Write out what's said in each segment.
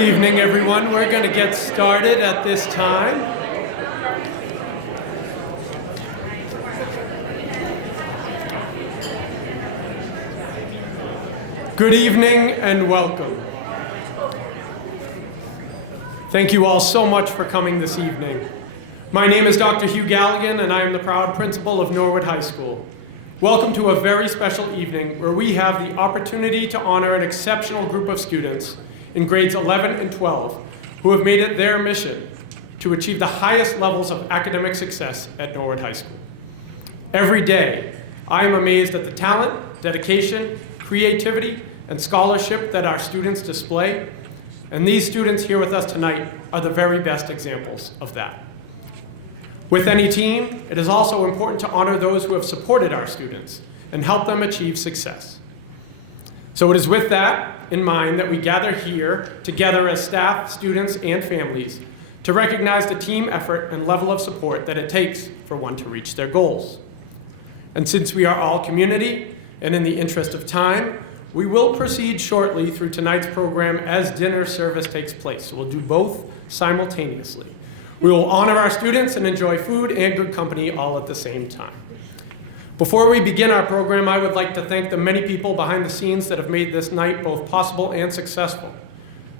evening, everyone. We're going to get started at this time. Good evening and welcome. Thank you all so much for coming this evening. My name is Dr. Hugh Galligan, and I am the proud principal of Norwood High School. Welcome to a very special evening where we have the opportunity to honor an exceptional group of students in grades 11 and 12 who have made it their mission to achieve the highest levels of academic success at Norwood High School. Every day, I am amazed at the talent, dedication, creativity, and scholarship that our students display, and these students here with us tonight are the very best examples of that. With any team, it is also important to honor those who have supported our students and help them achieve success. So it is with that in mind that we gather here together as staff, students, and families to recognize the team effort and level of support that it takes for one to reach their goals. And since we are all community, and in the interest of time, we will proceed shortly through tonight's program as dinner service takes place. So we'll do both simultaneously. We will honor our students and enjoy food and good company all at the same time. Before we begin our program, I would like to thank the many people behind the scenes that have made this night both possible and successful.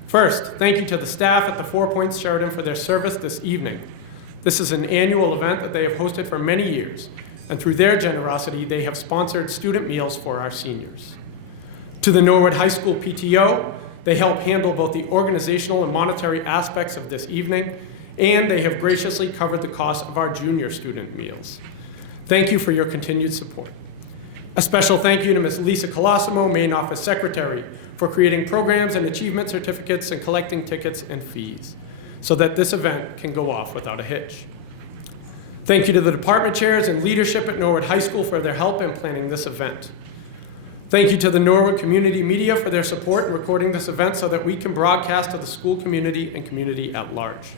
First, thank you to the staff at the 4 Points Sheridan for their service this evening. This is an annual event that they have hosted for many years, and through their generosity, they have sponsored student meals for our seniors. To the Norwood High School PTO, they help handle both the organizational and monetary aspects of this evening, and they have graciously covered the cost of our junior student meals. Thank you for your continued support. A special thank you to Ms. Lisa Colosimo, Main Office Secretary, for creating programs and achievement certificates and collecting tickets and fees so that this event can go off without a hitch. Thank you to the department chairs and leadership at Norwood High School for their help in planning this event. Thank you to the Norwood Community Media for their support in recording this event so that we can broadcast to the school community and community at large.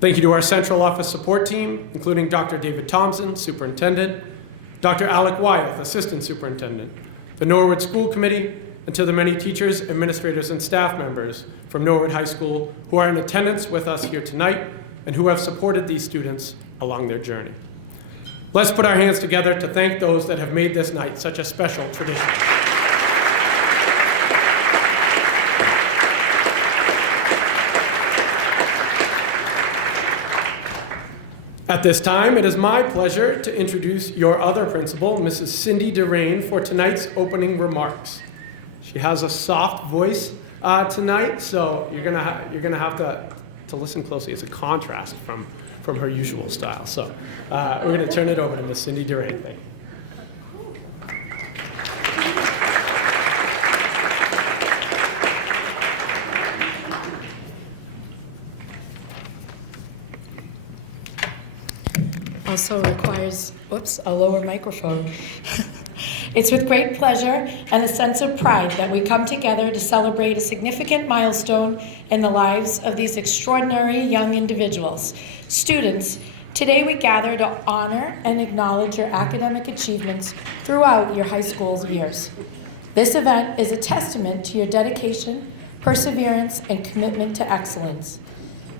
Thank you to our central office support team, including Dr. David Thompson, Superintendent, Dr. Alec Wyeth, Assistant Superintendent, the Norwood School Committee, and to the many teachers, administrators, and staff members from Norwood High School who are in attendance with us here tonight and who have supported these students along their journey. Let's put our hands together to thank those that have made this night such a special tradition. At this time, it is my pleasure to introduce your other principal, Mrs. Cindy Durain, for tonight's opening remarks. She has a soft voice tonight, so you're gonna have to listen closely. It's a contrast from her usual style. So we're going to turn it over to Ms. Cindy Durain. Thank you. Also requires, a lower microphone. It's with great pleasure and a sense of pride that we come together to celebrate a significant milestone in the lives of these extraordinary young individuals. Students, today we gather to honor and acknowledge your academic achievements throughout your high school years. This event is a testament to your dedication, perseverance, and commitment to excellence.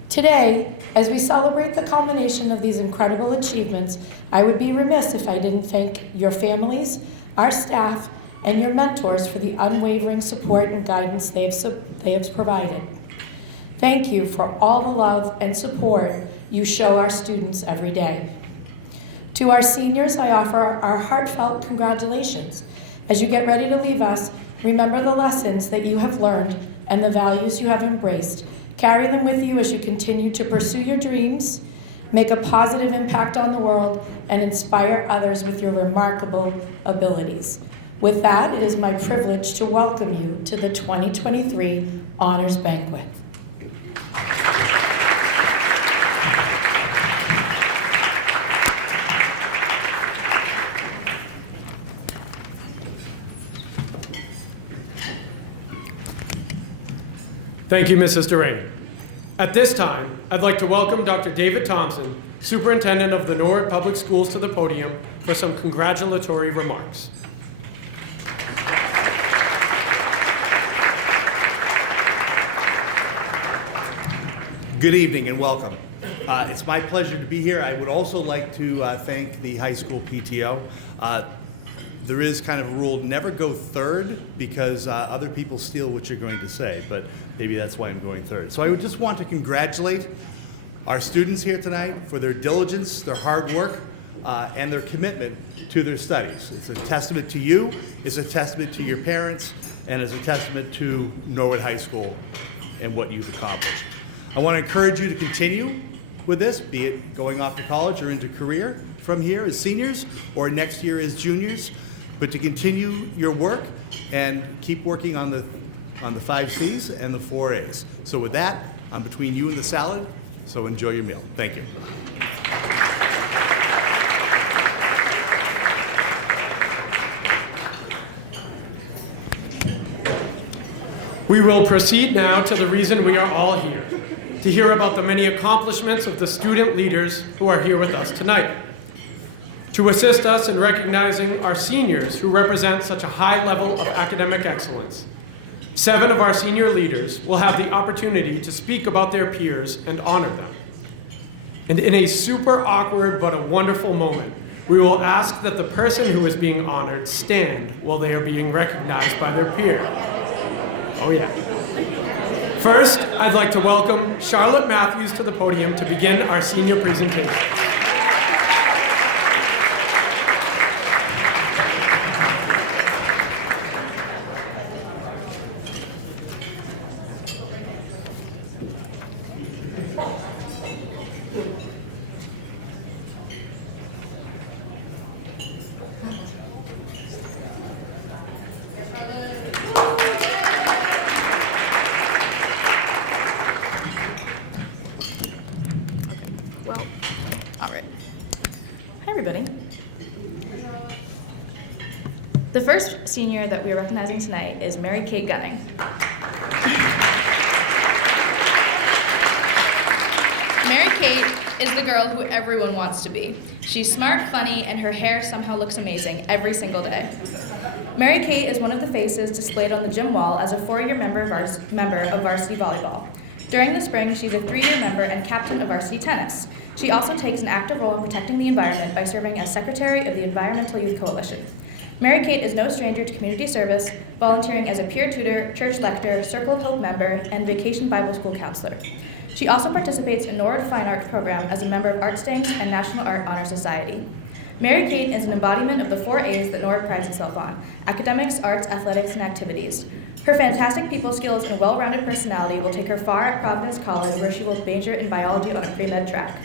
Today, as we celebrate the culmination of these incredible achievements, I would be remiss if I didn't thank your families, our staff, and your mentors for the unwavering support and guidance they have provided. Thank you for all the love and support you show our students every day. To our seniors, I offer our heartfelt congratulations. As you get ready to leave us, remember the lessons that you have learned and the values you have embraced. Carry them with you as you continue to pursue your dreams, make a positive impact on the world, and inspire others with your remarkable abilities. With that, it is my privilege to welcome you to the 2023 Honors Banquet. Thank you, Mrs. Durain. At this time, I'd like to welcome Dr. David Thompson, Superintendent of the Norwood Public Schools, to the podium for some congratulatory remarks. Good evening and welcome. It's my pleasure to be here. I would also like to thank the high school PTO. There is kind of a rule, never go third because other people steal what you're going to say, but maybe that's why I'm going third. So I would just want to congratulate our students here tonight for their diligence, their hard work, and their commitment to their studies. It's a testament to you, it's a testament to your parents, and it's a testament to Norwood High School and what you've accomplished. I want to encourage you to continue with this, be it going off to college or into career from here as seniors or next year as juniors, but to continue your work and keep working on the 5 C's and the 4 A's. So with that, I'm between you and the salad, so enjoy your meal. Thank you. We will proceed now to the reason we are all here, to hear about the many accomplishments of the student leaders who are here with us tonight. To assist us in recognizing our seniors who represent such a high level of academic excellence, 7 of our senior leaders will have the opportunity to speak about their peers and honor them. And in a super awkward but a wonderful moment, we will ask that the person who is being honored stand while they are being recognized by their peer. Oh yeah. First, I'd like to welcome Charlotte Matthews to the podium to begin our senior presentation. The first senior that we are recognizing tonight is Mary Kate Gunning. Mary Kate is the girl who everyone wants to be. She's smart, funny, and her hair somehow looks amazing every single day. Mary Kate is one of the faces displayed on the gym wall as a 4-year member of varsity volleyball. During the spring, she's a 3-year member and captain of varsity tennis. She also takes an active role in protecting the environment by serving as secretary of the Environmental Youth Coalition. Mary Kate is no stranger to community service, volunteering as a peer tutor, church lector, Circle of Hope member, and Vacation Bible School counselor. She also participates in Norwood Fine Arts program as a member of Art Stinks and National Art Honor Society. Mary Kate is an embodiment of the 4 A's that Norwood prides itself on: academics, arts, athletics, and activities. Her fantastic people skills and well-rounded personality will take her far at Providence College, where she will major in biology on a pre-med track.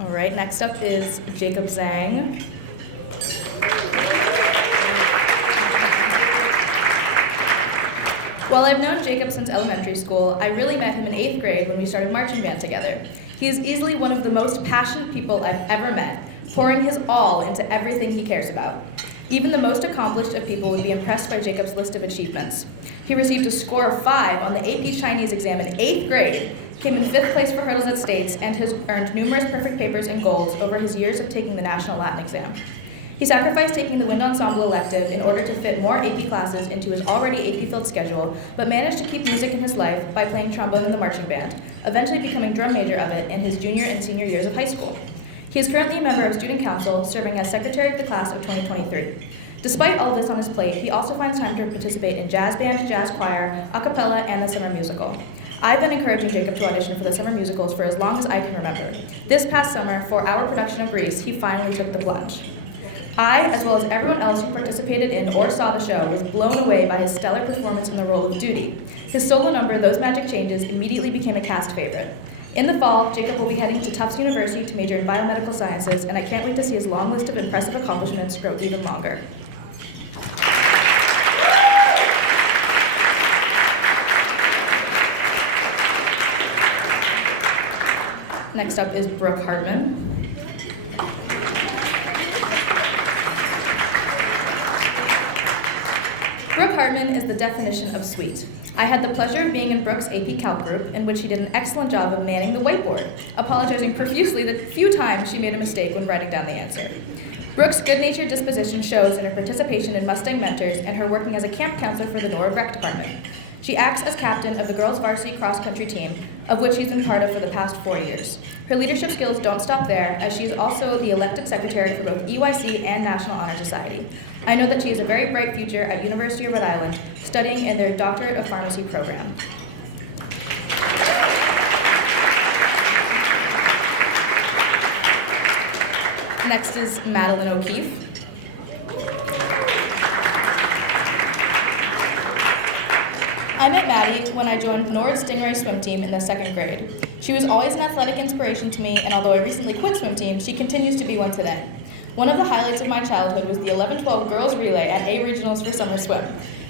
All right, next up is Jacob Zhang. While I've known Jacob since elementary school, I really met him in 8th grade when we started marching band together. He is easily one of the most passionate people I've ever met, pouring his all into everything he cares about. Even the most accomplished of people would be impressed by Jacob's list of achievements. He received a score of 5 on the AP Chinese exam in 8th grade, came in 5th place for hurdles at states, and has earned numerous perfect papers and golds over his years of taking the National Latin exam. He sacrificed taking the wind ensemble elective in order to fit more AP classes into his already AP-filled schedule, but managed to keep music in his life by playing trombone in the marching band, eventually becoming drum major of it in his junior and senior years of high school. He is currently a member of Student Council, serving as secretary of the class of 2023. Despite all of this on his plate, he also finds time to participate in jazz band, jazz choir, a cappella, and the summer musical. I've been encouraging Jacob to audition for the summer musicals for as long as I can remember. This past summer, for our production of Grease, he finally took the plunge. I, as well as everyone else who participated in or saw the show, was blown away by his stellar performance in the role of Duty. His solo number, Those Magic Changes, immediately became a cast favorite. In the fall, Jacob will be heading to Tufts University to major in biomedical sciences, and I can't wait to see his long list of impressive accomplishments grow even longer. Next up is Brooke Hartman. Brooke Hartman is the definition of sweet. I had the pleasure of being in Brooke's AP Calc group, in which she did an excellent job of manning the whiteboard, apologizing profusely the few times she made a mistake when writing down the answer. Brooke's good-natured disposition shows in her participation in Mustang Mentors and her working as a camp counselor for the Norwood Rec Department. She acts as captain of the girls' varsity cross-country team, of which she's been part of for the past 4 years. Her leadership skills don't stop there, as she is also the elected secretary for both EYC and National Honor Society. I know that she has a very bright future at University of Rhode Island, studying in their Doctorate of Pharmacy program. Next is Madeline O'Keefe. I met Maddie when I joined Norwood Stingray swim team in the 2nd grade. She was always an athletic inspiration to me, and although I recently quit swim team, she continues to be one today. One of the highlights of my childhood was the 11-12 girls relay at A Regionals for summer swim.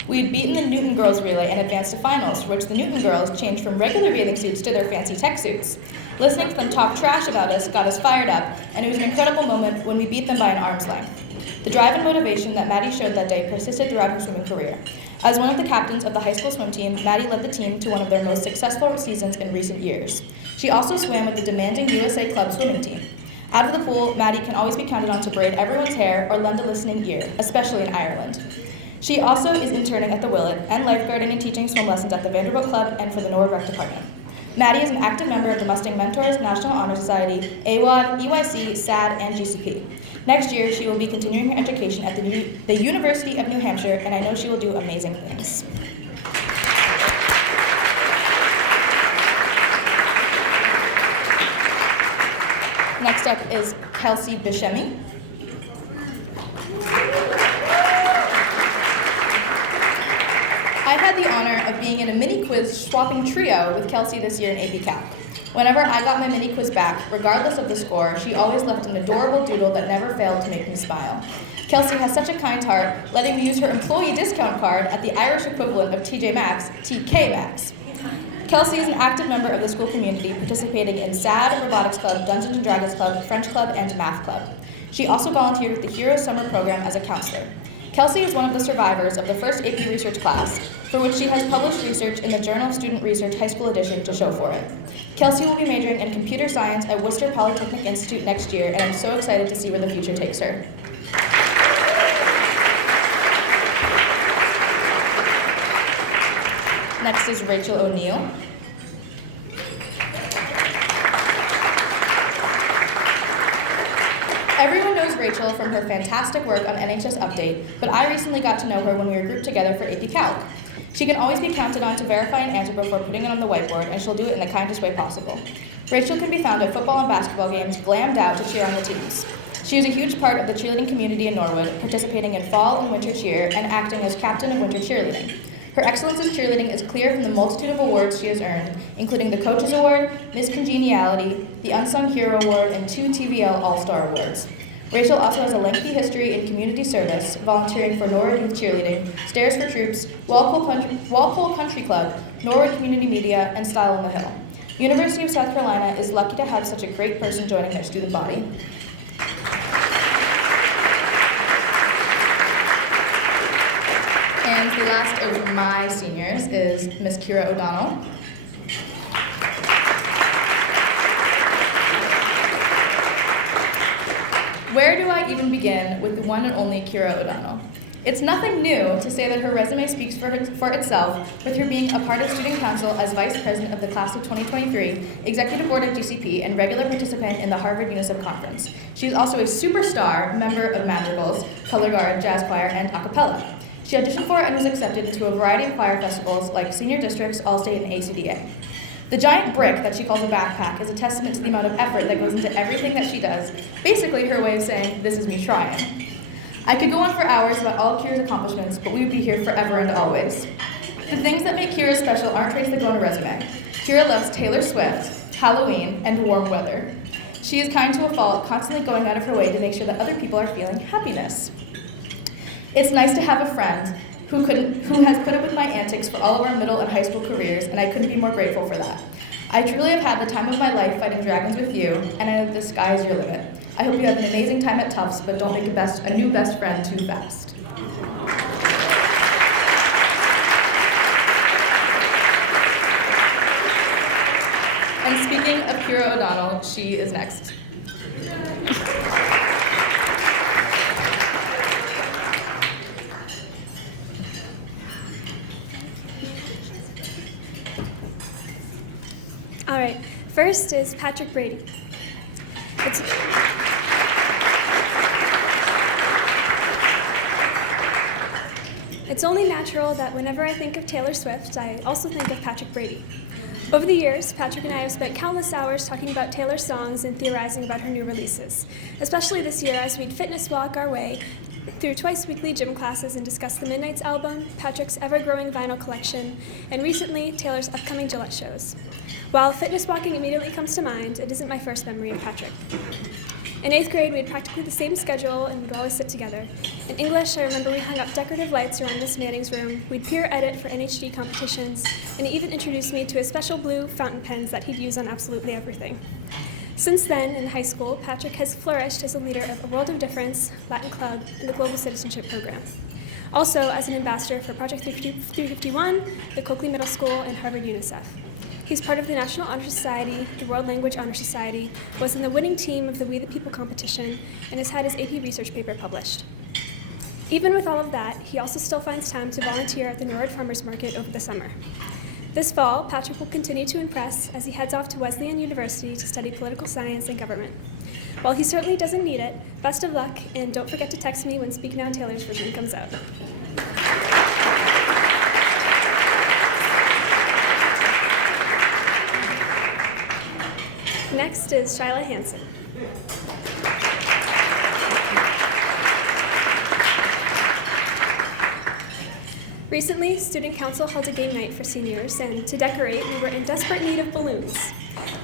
We had beaten the Newton girls relay and advanced to finals, for which the Newton girls changed from regular bathing suits to their fancy tech suits. Listening to them talk trash about us got us fired up, and it was an incredible moment when we beat them by an arm's length. The drive and motivation that Maddie showed that day persisted throughout her swimming career. As one of the captains of the high school swim team, Maddie led the team to one of their most successful seasons in recent years. She also swam with the demanding USA Club swimming team. Out of the pool, Maddie can always be counted on to braid everyone's hair or lend a listening ear, especially in Ireland. She also is interning at the Willett and lifeguarding and teaching swim lessons at the Vanderbilt Club and for the Norwood Rec Department. Maddie is an active member of the Mustang Mentors, National Honor Society, AWOD, EYC, SAD, and GCP. Next year, she will be continuing her education at the University of New Hampshire, and I know she will do amazing things. Next up is Kelsey Bishemi. I had the honor of being in a mini quiz swapping trio with Kelsey this year in AP Calc. Whenever I got my mini quiz back, regardless of the score, she always left an adorable doodle that never failed to make me smile. Kelsey has such a kind heart, letting me use her employee discount card at the Irish equivalent of TJ Maxx, TK Maxx. Kelsey is an active member of the school community, participating in SAD, Robotics Club, Dungeons & Dragons Club, French Club, and Math Club. She also volunteered with the Hero Summer Program as a counselor. Kelsey is one of the survivors of the first AP Research class, for which she has published research in the Journal of Student Research High School Edition to show for it. Kelsey will be majoring in computer science at Worcester Polytechnic Institute next year, and I'm so excited to see where the future takes her. Next is Rachel O'Neill. Everyone knows Rachel from her fantastic work on NHS Update, but I recently got to know her when we were grouped together for AP Calc. She can always be counted on to verify an answer before putting it on the whiteboard, and she'll do it in the kindest way possible. Rachel can be found at football and basketball games, glammed out to cheer on the teams. She is a huge part of the cheerleading community in Norwood, participating in fall and winter cheer and acting as captain of winter cheerleading. Her excellence in cheerleading is clear from the multitude of awards she has earned, including the Coaches Award, Miss Congeniality, the Unsung Hero Award, and 2 TVL All-Star Awards. Rachel also has a lengthy history in community service, volunteering for Norwood Youth Cheerleading, Stairs for Troops, Walpole Country Club, Norwood Community Media, and Style on the Hill. University of South Carolina is lucky to have such a great person joining their student body. And the last of my seniors is Miss Kira O'Donnell. Where do I even begin with the one and only Kira O'Donnell? It's nothing new to say that her resume speaks for itself, with her being a part of Student Council as Vice President of the Class of 2023, Executive Board of GCP, and regular participant in the Harvard UNICEF Conference. She is also a superstar member of Madrigals, Color Guard, Jazz Choir, and a cappella. She auditioned for and was accepted into a variety of choir festivals like Senior Districts, Allstate, and ACDA. The giant brick that she calls a backpack is a testament to the amount of effort that goes into everything that she does, basically her way of saying, this is me trying. I could go on for hours about all Kira's accomplishments, but we would be here forever and always. The things that make Kira special aren't traits that go on a resume. Kira loves Taylor Swift, Halloween, and warm weather. She is kind to a fault, constantly going out of her way to make sure that other people are feeling happiness. It's nice to have a friend who has put up with my antics for all of our middle and high school careers, and I couldn't be more grateful for that. I truly have had the time of my life fighting dragons with you, and I know the sky is your limit. I hope you have an amazing time at Tufts, but don't make a new best friend too fast. And speaking of Kira O'Donnell, she is next. right, first is Patrick Brady. It's only natural that whenever I think of Taylor Swift, I also think of Patrick Brady. Over the years, Patrick and I have spent countless hours talking about Taylor's songs and theorizing about her new releases, especially this year as we'd fitness walk our way through twice-weekly gym classes and discuss the Midnight's album, Patrick's ever-growing vinyl collection, and recently, Taylor's upcoming Gillette shows. While fitness walking immediately comes to mind, it isn't my first memory of Patrick. In 8th grade, we had practically the same schedule and would always sit together. In English, I remember we hung up decorative lights around Miss Manning's room, we'd peer edit for NHD competitions, and he even introduced me to his special blue fountain pens that he'd use on absolutely everything. Since then, in high school, Patrick has flourished as a leader of A World of Difference, Latin Club, and the Global Citizenship Program. Also, as an ambassador for Project 351, the Coakley Middle School, and Harvard UNICEF. He's part of the National Honor Society, the World Language Honor Society, was in the winning team of the We the People competition, and has had his AP research paper published. Even with all of that, he also still finds time to volunteer at the Norwood Farmers Market over the summer. This fall, Patrick will continue to impress as he heads off to Wesleyan University to study political science and government. While he certainly doesn't need it, best of luck, and don't forget to text me when Speak Now Taylor's version comes out. Next is Shyla Hansen. Recently, Student Council held a game night for seniors, and to decorate, we were in desperate need of balloons.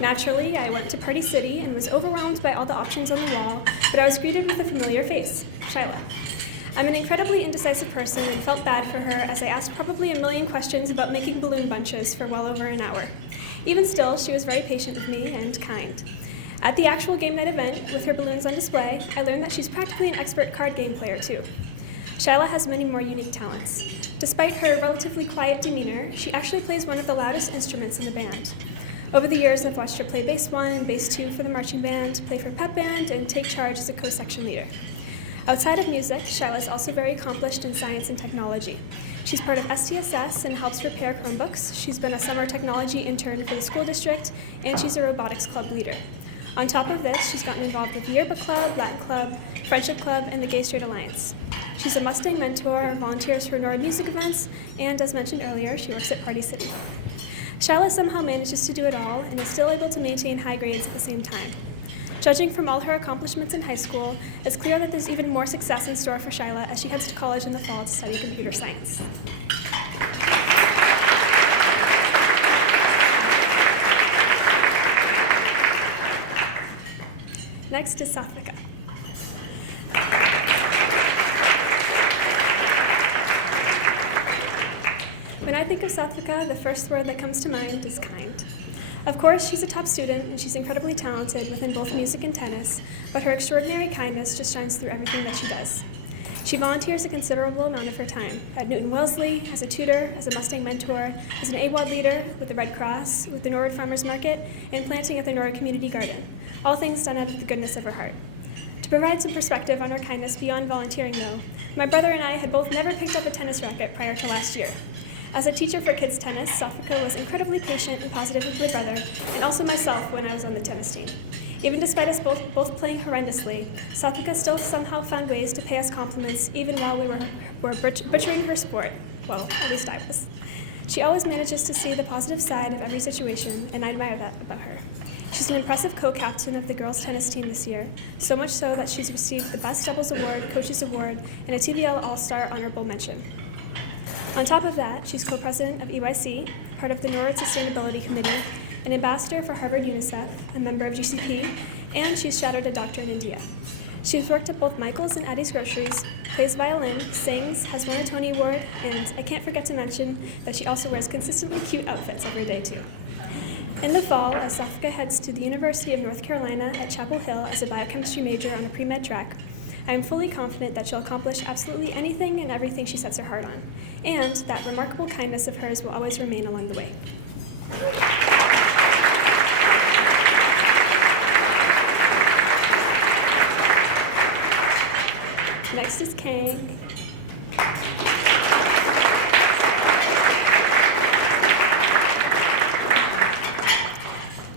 Naturally, I went to Party City and was overwhelmed by all the options on the wall, but I was greeted with a familiar face, Shyla. I'm an incredibly indecisive person and felt bad for her as I asked probably a million questions about making balloon bunches for well over an hour. Even still, she was very patient with me and kind. At the actual game night event, with her balloons on display, I learned that she's practically an expert card game player too. Shyla has many more unique talents. Despite her relatively quiet demeanor, she actually plays one of the loudest instruments in the band. Over the years, I've watched her play bass 1 and bass 2 for the marching band, play for pep band, and take charge as a co-section leader. Outside of music, Shyla is also very accomplished in science and technology. She's part of STSS and helps repair Chromebooks. She's been a summer technology intern for the school district, and she's a robotics club leader. On top of this, she's gotten involved with the Yearbook Club, Latin Club, Friendship Club, and the Gay Straight Alliance. She's a Mustang mentor, volunteers for Norwood music events, and as mentioned earlier, she works at Party City. Shyla somehow manages to do it all and is still able to maintain high grades at the same time. Judging from all her accomplishments in high school, it's clear that there's even more success in store for Shyla as she heads to college in the fall to study computer science. Next is Satvika. When I think of Satvika, the first word that comes to mind is kind. Of course, she's a top student, and she's incredibly talented within both music and tennis, but her extraordinary kindness just shines through everything that she does. She volunteers a considerable amount of her time at Newton Wellesley, as a tutor, as a Mustang mentor, as an AWOD leader with the Red Cross, with the Norwood Farmers Market, and planting at the Norwood Community Garden, all things done out of the goodness of her heart. To provide some perspective on her kindness beyond volunteering, though, my brother and I had both never picked up a tennis racket prior to last year. As a teacher for kids tennis, Satvika was incredibly patient and positive with my brother, and also myself when I was on the tennis team. Even despite us both playing horrendously, Satvika still somehow found ways to pay us compliments even while we were butchering her sport. Well, at least I was. She always manages to see the positive side of every situation, and I admire that about her. She's an impressive co-captain of the girls' tennis team this year, so much so that she's received the Best Doubles Award, Coaches Award, and a TVL All-Star Honorable Mention. On top of that, she's co-president of EYC, part of the Norwood Sustainability Committee, an ambassador for Harvard UNICEF, a member of GCP, and she's shadowed a doctor in India. She's worked at both Michael's and Addie's Groceries, plays violin, sings, has won a Tony Award, and I can't forget to mention that she also wears consistently cute outfits every day too. In the fall, as Satvika heads to the University of North Carolina at Chapel Hill as a biochemistry major on a pre-med track, I am fully confident that she'll accomplish absolutely anything and everything she sets her heart on, and that remarkable kindness of hers will always remain along the way. Next is Kang.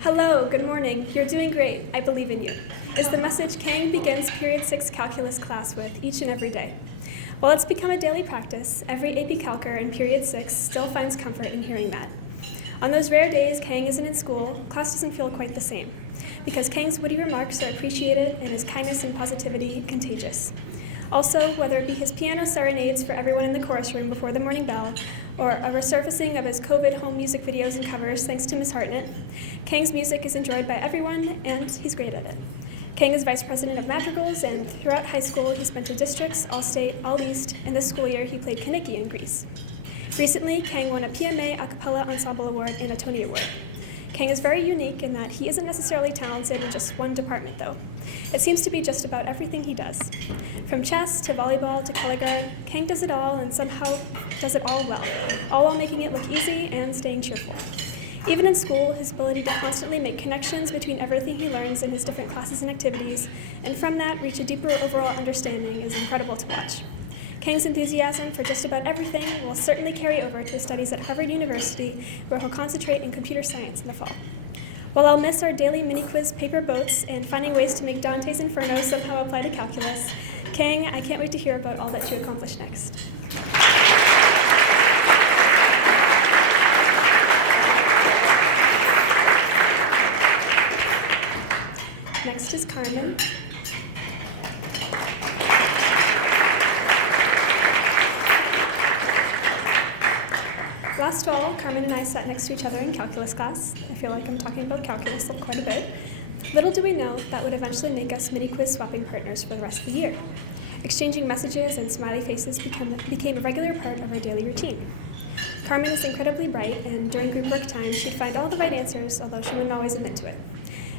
Hello, good morning. You're doing great. I believe in you, is the message Kang begins Period 6 calculus class with each and every day. While it's become a daily practice, every AP Calcer in Period 6 still finds comfort in hearing that. On those rare days Kang isn't in school, class doesn't feel quite the same, because Kang's witty remarks are appreciated and his kindness and positivity contagious. Also, whether it be his piano serenades for everyone in the chorus room before the morning bell, or a resurfacing of his COVID home music videos and covers thanks to Ms. Hartnett, Kang's music is enjoyed by everyone, and he's great at it. Kang is vice president of madrigals, and throughout high school he's been to districts, all-state, all-east, and this school year he played Kaniki in Greece. Recently, Kang won a PMA A Cappella Ensemble Award and a Tony Award. Kang is very unique in that he isn't necessarily talented in just one department, though. It seems to be just about everything he does. From chess to volleyball to color guard, Kang does it all and somehow does it all well, all while making it look easy and staying cheerful. Even in school, his ability to constantly make connections between everything he learns in his different classes and activities, and from that reach a deeper overall understanding, is incredible to watch. Kang's enthusiasm for just about everything will certainly carry over to his studies at Harvard University, where he'll concentrate in computer science in the fall. While I'll miss our daily mini-quiz paper boats and finding ways to make Dante's Inferno somehow apply to calculus, Kang, I can't wait to hear about all that you accomplish next. Next is Carmen. Last fall, Carmen and I sat next to each other in calculus class. I feel like I'm talking about calculus quite a bit. Little do we know that would eventually make us mini-quiz swapping partners for the rest of the year. Exchanging messages and smiley faces became a regular part of our daily routine. Carmen is incredibly bright, and during group work time, she'd find all the right answers, although she wouldn't always admit to it.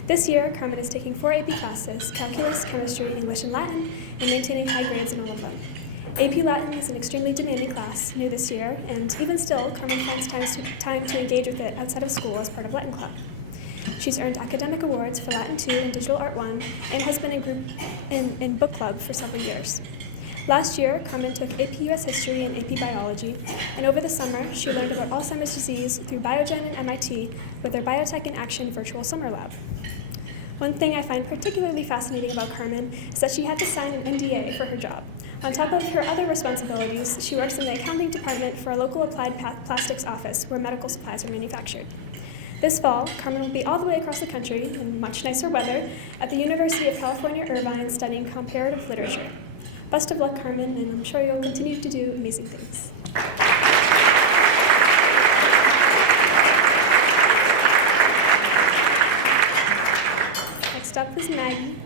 This year, Carmen is taking 4 AP classes: calculus, chemistry, English, and Latin, and maintaining high grades in all of them. AP Latin is an extremely demanding class, new this year, and even still, Carmen finds time to engage with it outside of school as part of Latin Club. She's earned academic awards for Latin 2 and Digital Art 1, and has been in book club for several years. Last year, Carmen took AP US History and AP Biology, and over the summer, she learned about Alzheimer's disease through Biogen and MIT with their Biotech in Action virtual summer lab. One thing I find particularly fascinating about Carmen is that she had to sign an NDA for her job. On top of her other responsibilities, she works in the accounting department for a local applied plastics office where medical supplies are manufactured. This fall, Carmen will be all the way across the country, in much nicer weather, at the University of California, Irvine, studying comparative literature. Best of luck, Carmen, and I'm sure you'll continue to do amazing things. Next up is Maggie.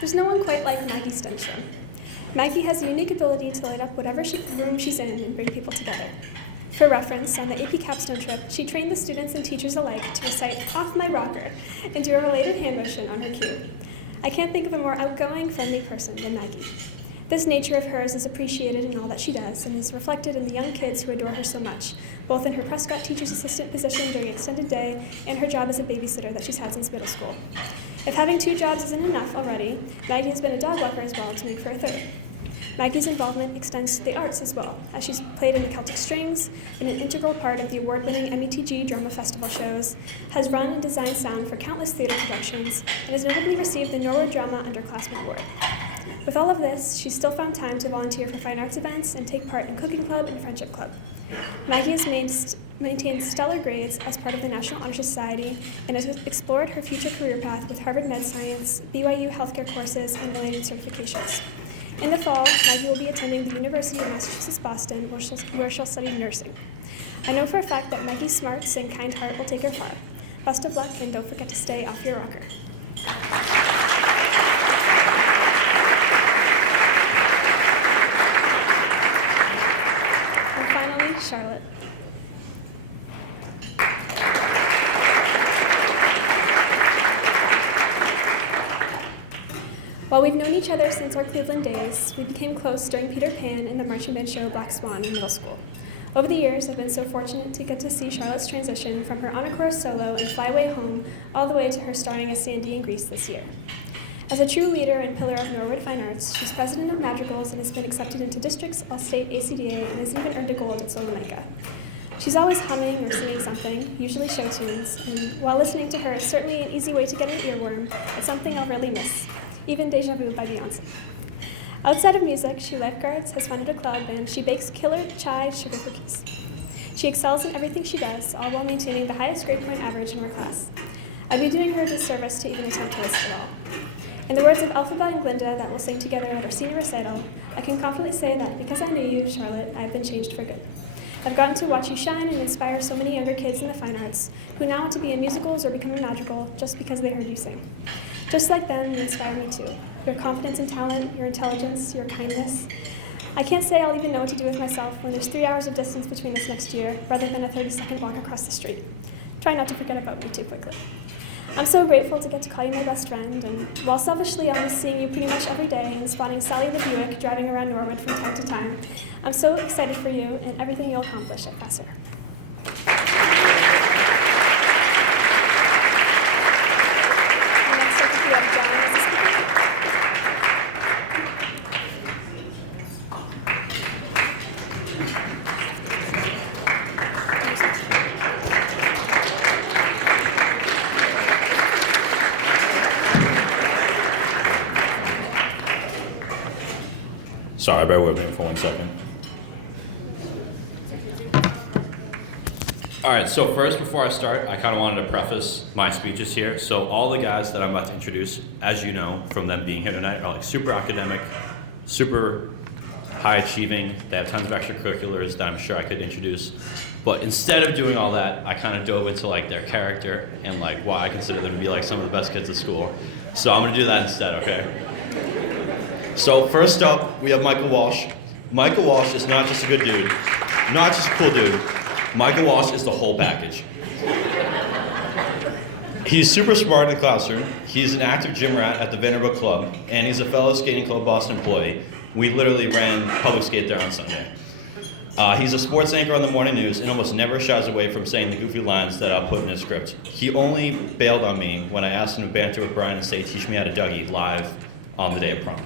There's no one quite like Maggie Stenstrom. Maggie has a unique ability to light up whatever room she's in and bring people together. For reference, on the AP capstone trip, she trained the students and teachers alike to recite "Off My Rocker" and do a related hand motion on her cue. I can't think of a more outgoing, friendly person than Maggie. This nature of hers is appreciated in all that she does and is reflected in the young kids who adore her so much, both in her Prescott teacher's assistant position during extended day and her job as a babysitter that she's had since middle school. If having 2 jobs isn't enough already, Maggie has been a dog walker as well to make for a 3rd. Maggie's involvement extends to the arts as well, as she's played in the Celtic Strings, been an integral part of the award-winning METG Drama Festival shows, has run and designed sound for countless theater productions, and has notably received the Norwood Drama Underclassmen Award. With all of this, she's still found time to volunteer for fine arts events and take part in Cooking Club and Friendship Club. Maggie has maintained stellar grades as part of the National Honor Society and has explored her future career path with Harvard Med Science, BYU healthcare courses, and related certifications. In the fall, Maggie will be attending the University of Massachusetts Boston, where she'll study nursing. I know for a fact that Maggie's smarts and kind heart will take her far. Best of luck, and don't forget to stay off your rocker. And finally, Charlotte. While we've known each other since our Cleveland days, we became close during Peter Pan and the marching band show Black Swan in middle school. Over the years, I've been so fortunate to get to see Charlotte's transition from her honor chorus solo and Fly Away Home all the way to her starring as Sandy in Grease this year. As a true leader and pillar of Norwood Fine Arts, she's president of Madrigals and has been accepted into districts, all-state, ACDA, and has even earned a gold at Salamanca. She's always humming or singing something, usually show tunes, and while listening to her is certainly an easy way to get an earworm, it's something I'll really miss, even Deja Vu by Beyonce. Outside of music, she lifeguards, has funded a club, and she bakes killer chai sugar cookies. She excels in everything she does, all while maintaining the highest grade point average in her class. I'd be doing her a disservice to even attempt to list it all. In the words of Elphaba and Glinda that we'll sing together at our senior recital, I can confidently say that because I knew you, Charlotte, I've been changed for good. I've gotten to watch you shine and inspire so many younger kids in the fine arts who now want to be in musicals or become a madrigal just because they heard you sing. Just like them, you inspire me too. Your confidence and talent, your intelligence, your kindness. I can't say I'll even know what to do with myself when there's 3 hours of distance between us next year rather than a 30-second walk across the street. Try not to forget about me too quickly. I'm so grateful to get to call you my best friend, and while selfishly I'll miss seeing you pretty much every day and spotting Sally the Buick driving around Norwood from time to time, I'm so excited for you and everything you'll accomplish at Vassar. Next up, we have John as a speaker. Sorry, bear with me for 1 second. All right, so first, before I start, I kind of wanted to preface my speeches here. So all the guys that I'm about to introduce, as you know from them being here tonight, are like super academic, super high achieving. They have tons of extracurriculars that I'm sure I could introduce. But instead of doing all that, I kind of dove into like their character and like why I consider them to be like some of the best kids at school. So I'm gonna do that instead, okay? So first up, we have Michael Walsh. Michael Walsh is not just a good dude, not just a cool dude. Michael Walsh is the whole package. He's super smart in the classroom. He's an active gym rat at the Vanderbilt Club, and he's a fellow Skating Club Boston employee. We literally ran public skate there on Sunday. He's a sports anchor on the morning news and almost never shies away from saying the goofy lines that I'll put in his script. He only bailed on me when I asked him to banter with Brian and say, "Teach me how to Dougie" live on the day of prom.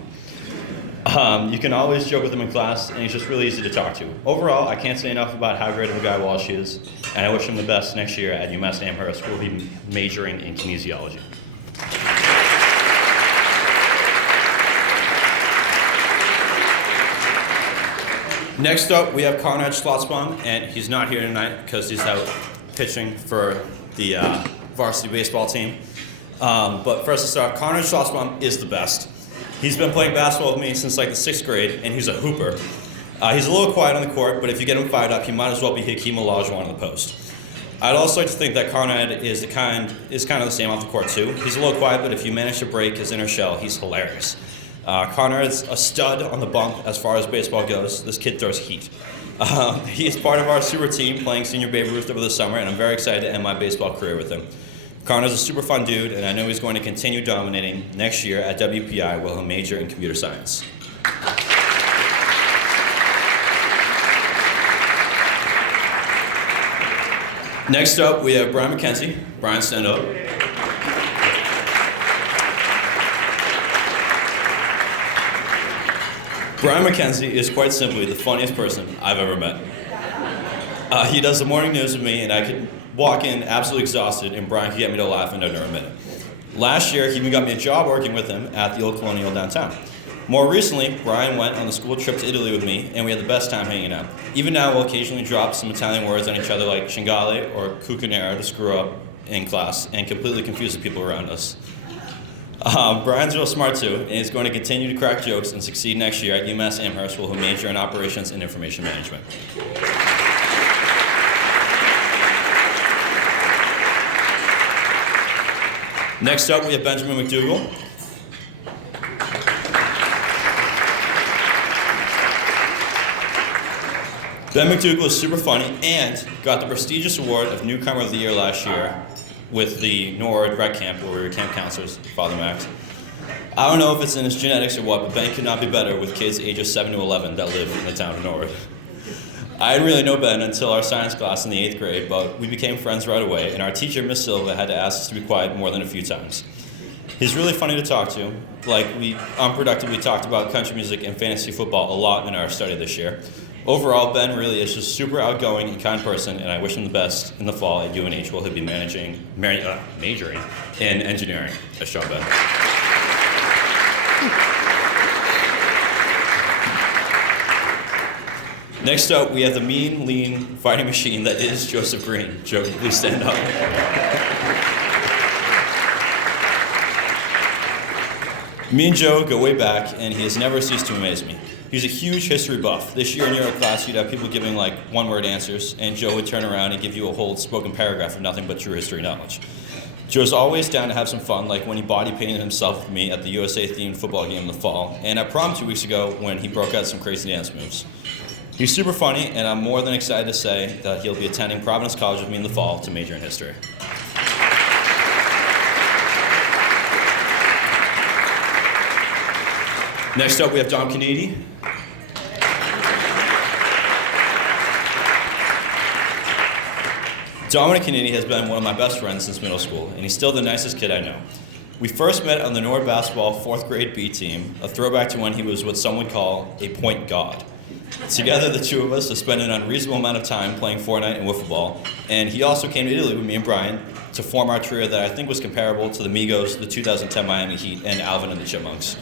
You can always joke with him in class, and he's just really easy to talk to. Overall, I can't say enough about how great of a guy Walsh is, and I wish him the best next year at UMass Amherst, where he'll be majoring in kinesiology. Next up, we have Conrad Schlotzbaum, and he's not here tonight because he's out pitching for the varsity baseball team. But first to start, Conrad Schlotzbaum is the best. He's been playing basketball with me since like the 6th grade, and he's a hooper. He's a little quiet on the court, but if you get him fired up, he might as well be Hakeem Olajuwon on the post. I'd also like to think that Conrad is kind of the same off the court too. He's a little quiet, but if you manage to break his inner shell, he's hilarious. Conrad's a stud on the bump as far as baseball goes. This kid throws heat. He's part of our super team playing Senior Babe Ruth over the summer, and I'm very excited to end my baseball career with him. Conrad's a super fun dude, and I know he's going to continue dominating next year at WPI where he'll major in computer science. Next up, we have Brian McKenzie. Brian, stand up. Brian McKenzie is quite simply the funniest person I've ever met. He does the morning news with me, and I could walk in absolutely exhausted, and Brian could get me to laugh in under a minute. Last year, he even got me a job working with him at the Old Colonial downtown. More recently, Brian went on the school trip to Italy with me, and we had the best time hanging out. Even now, we'll occasionally drop some Italian words on each other like cingale or cucinera to screw up in class and completely confuse the people around us. Brian's real smart too, and he's going to continue to crack jokes and succeed next year at UMass Amherst, where he'll major in operations and information management. Next up, we have Benjamin McDougall. Ben McDougall is super funny and got the prestigious award of Newcomer of the Year last year with the Norwood Rec Camp, where we were camp counselors, Father Max. I don't know if it's in his genetics or what, but Ben could not be better with kids ages 7 to 11 that live in the town of Norwood. I didn't really know Ben until our science class in the 8th grade, but we became friends right away, and our teacher, Miss Silva, had to ask us to be quiet more than a few times. He's really funny to talk to. We unproductively talked about country music and fantasy football a lot in our study this year. Overall, Ben really is just a super outgoing and kind person, and I wish him the best in the fall at UNH while he'll be majoring in engineering. Nice job, Ben. Next up, we have the mean, lean fighting machine that is Joseph Green. Joe, please stand up. Me and Joe go way back, and he has never ceased to amaze me. He's a huge history buff. This year in your class, you'd have people giving one-word answers, and Joe would turn around and give you a whole spoken paragraph of nothing but true history knowledge. Joe's always down to have some fun, like when he body painted himself with me at the USA-themed football game in the fall, and at prom 2 weeks ago when he broke out some crazy dance moves. He's super funny, and I'm more than excited to say that he'll be attending Providence College with me in the fall to major in history. Next up, we have Dom Kennedy. Dominic Kennedy has been one of my best friends since middle school, and he's still the nicest kid I know. We first met on the Norwood basketball 4th grade B team, a throwback to when he was what some would call a point god. Together, the two of us have spent an unreasonable amount of time playing Fortnite and wiffle ball, and he also came to Italy with me and Brian to form our trio that I think was comparable to the Migos, the 2010 Miami Heat, and Alvin and the Chipmunks.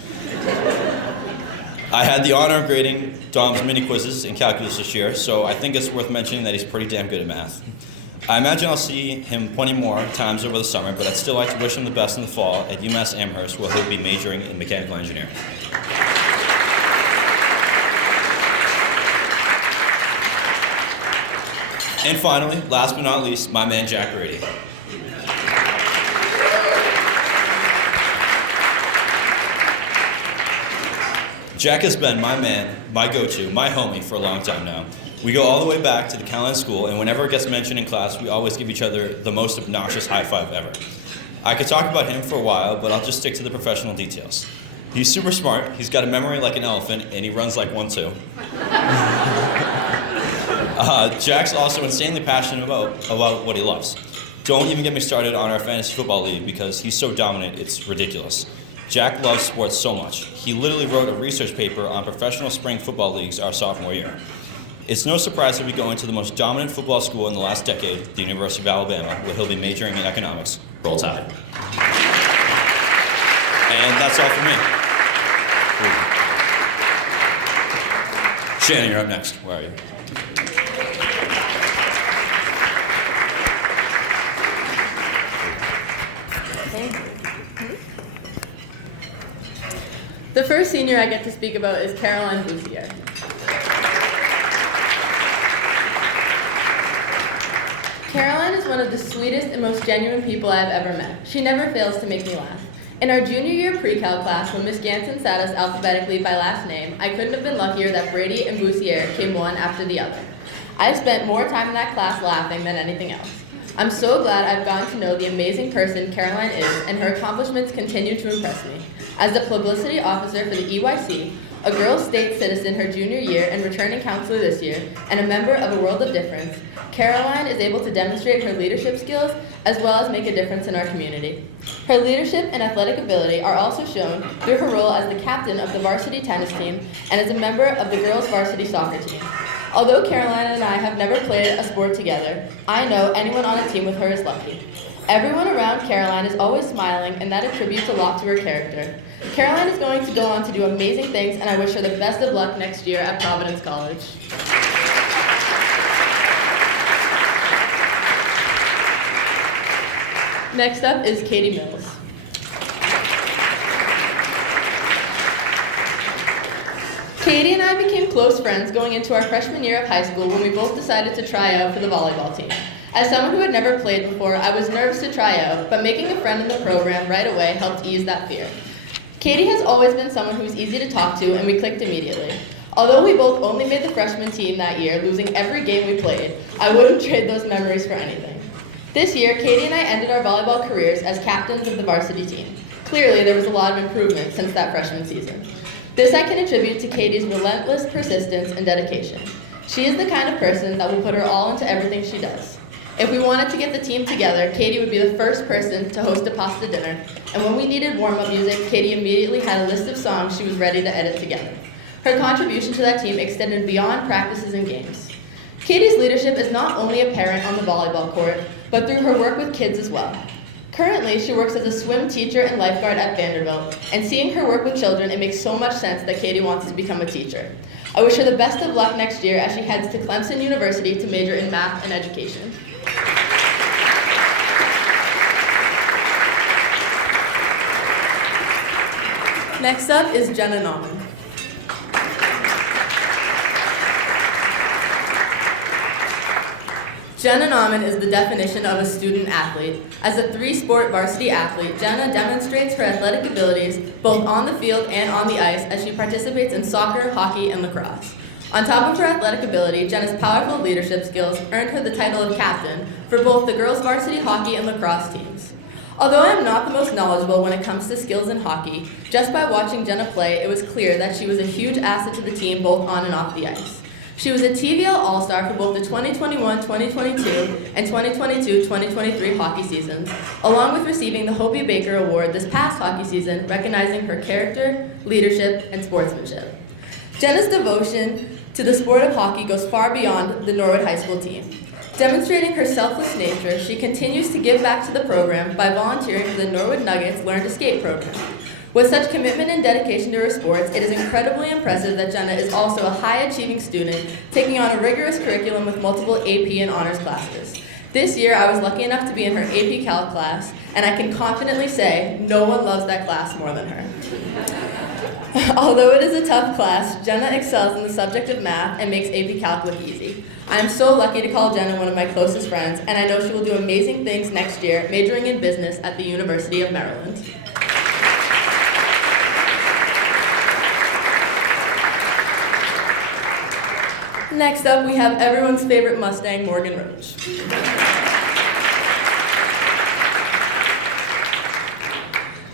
I had the honor of grading Dom's mini quizzes in calculus this year, so I think it's worth mentioning that he's pretty damn good at math. I imagine I'll see him plenty more times over the summer, but I'd still like to wish him the best in the fall at UMass Amherst, where he'll be majoring in mechanical engineering. And finally, last but not least, my man Jack Brady. Jack has been my man, my go-to, my homie for a long time now. We go all the way back to the Caroline School, and whenever it gets mentioned in class, we always give each other the most obnoxious high five ever. I could talk about him for a while, but I'll just stick to the professional details. He's super smart, he's got a memory like an elephant, and he runs like one too. Jack's also insanely passionate about what he loves. Don't even get me started on our fantasy football league because he's so dominant, it's ridiculous. Jack loves sports so much. He literally wrote a research paper on professional spring football leagues our sophomore year. It's no surprise he'll be going to the most dominant football school in the last decade, the University of Alabama, where he'll be majoring in economics. Roll Tide. And that's all for me. Shannon, you're up next. Where are you? The first senior I get to speak about is Caroline Boussier. Caroline is one of the sweetest and most genuine people I have ever met. She never fails to make me laugh. In our junior year pre-cal class, when Miss Ganson sat us alphabetically by last name, I couldn't have been luckier that Brady and Boussier came one after the other. I've spent more time in that class laughing than anything else. I'm so glad I've gotten to know the amazing person Caroline is, and her accomplishments continue to impress me. As the publicity officer for the EYC, a girls' state citizen her junior year and returning counselor this year, and a member of A World of Difference, Caroline is able to demonstrate her leadership skills as well as make a difference in our community. Her leadership and athletic ability are also shown through her role as the captain of the varsity tennis team and as a member of the girls' varsity soccer team. Although Caroline and I have never played a sport together, I know anyone on a team with her is lucky. Everyone around Caroline is always smiling, and that attributes a lot to her character. Caroline is going to go on to do amazing things, and I wish her the best of luck next year at Providence College. Next up is Katie Mills. Katie and I became close friends going into our freshman year of high school when we both decided to try out for the volleyball team. As someone who had never played before, I was nervous to try out, but making a friend in the program right away helped ease that fear. Katie has always been someone who was easy to talk to, and we clicked immediately. Although we both only made the freshman team that year, losing every game we played, I wouldn't trade those memories for anything. This year, Katie and I ended our volleyball careers as captains of the varsity team. Clearly, there was a lot of improvement since that freshman season. This I can attribute to Katie's relentless persistence and dedication. She is the kind of person that will put her all into everything she does. If we wanted to get the team together, Katie would be the first person to host a pasta dinner, and when we needed warm-up music, Katie immediately had a list of songs she was ready to edit together. Her contribution to that team extended beyond practices and games. Katie's leadership is not only apparent on the volleyball court, but through her work with kids as well. Currently, she works as a swim teacher and lifeguard at Vanderbilt, and seeing her work with children, it makes so much sense that Katie wants to become a teacher. I wish her the best of luck next year as she heads to Clemson University to major in math and education. Next up is Jenna Nauman. Jenna Nauman is the definition of a student athlete. As a three-sport varsity athlete, Jenna demonstrates her athletic abilities both on the field and on the ice as she participates in soccer, hockey, and lacrosse. On top of her athletic ability, Jenna's powerful leadership skills earned her the title of captain for both the girls' varsity hockey and lacrosse teams. Although I am not the most knowledgeable when it comes to skills in hockey, just by watching Jenna play, it was clear that she was a huge asset to the team both on and off the ice. She was a TVL All-Star for both the 2021-2022 and 2022-2023 hockey seasons, along with receiving the Hobie Baker Award this past hockey season, recognizing her character, leadership, and sportsmanship. Jenna's devotion to the sport of hockey goes far beyond the Norwood High School team. Demonstrating her selfless nature, she continues to give back to the program by volunteering for the Norwood Nuggets Learn to Skate program. With such commitment and dedication to her sports, it is incredibly impressive that Jenna is also a high-achieving student, taking on a rigorous curriculum with multiple AP and honors classes. This year, I was lucky enough to be in her AP Calc class, and I can confidently say no one loves that class more than her. Although it is a tough class, Jenna excels in the subject of math and makes AP Calc look easy. I am so lucky to call Jenna one of my closest friends, and I know she will do amazing things next year, majoring in business at the University of Maryland. Next up, we have everyone's favorite Mustang, Morgan Roach.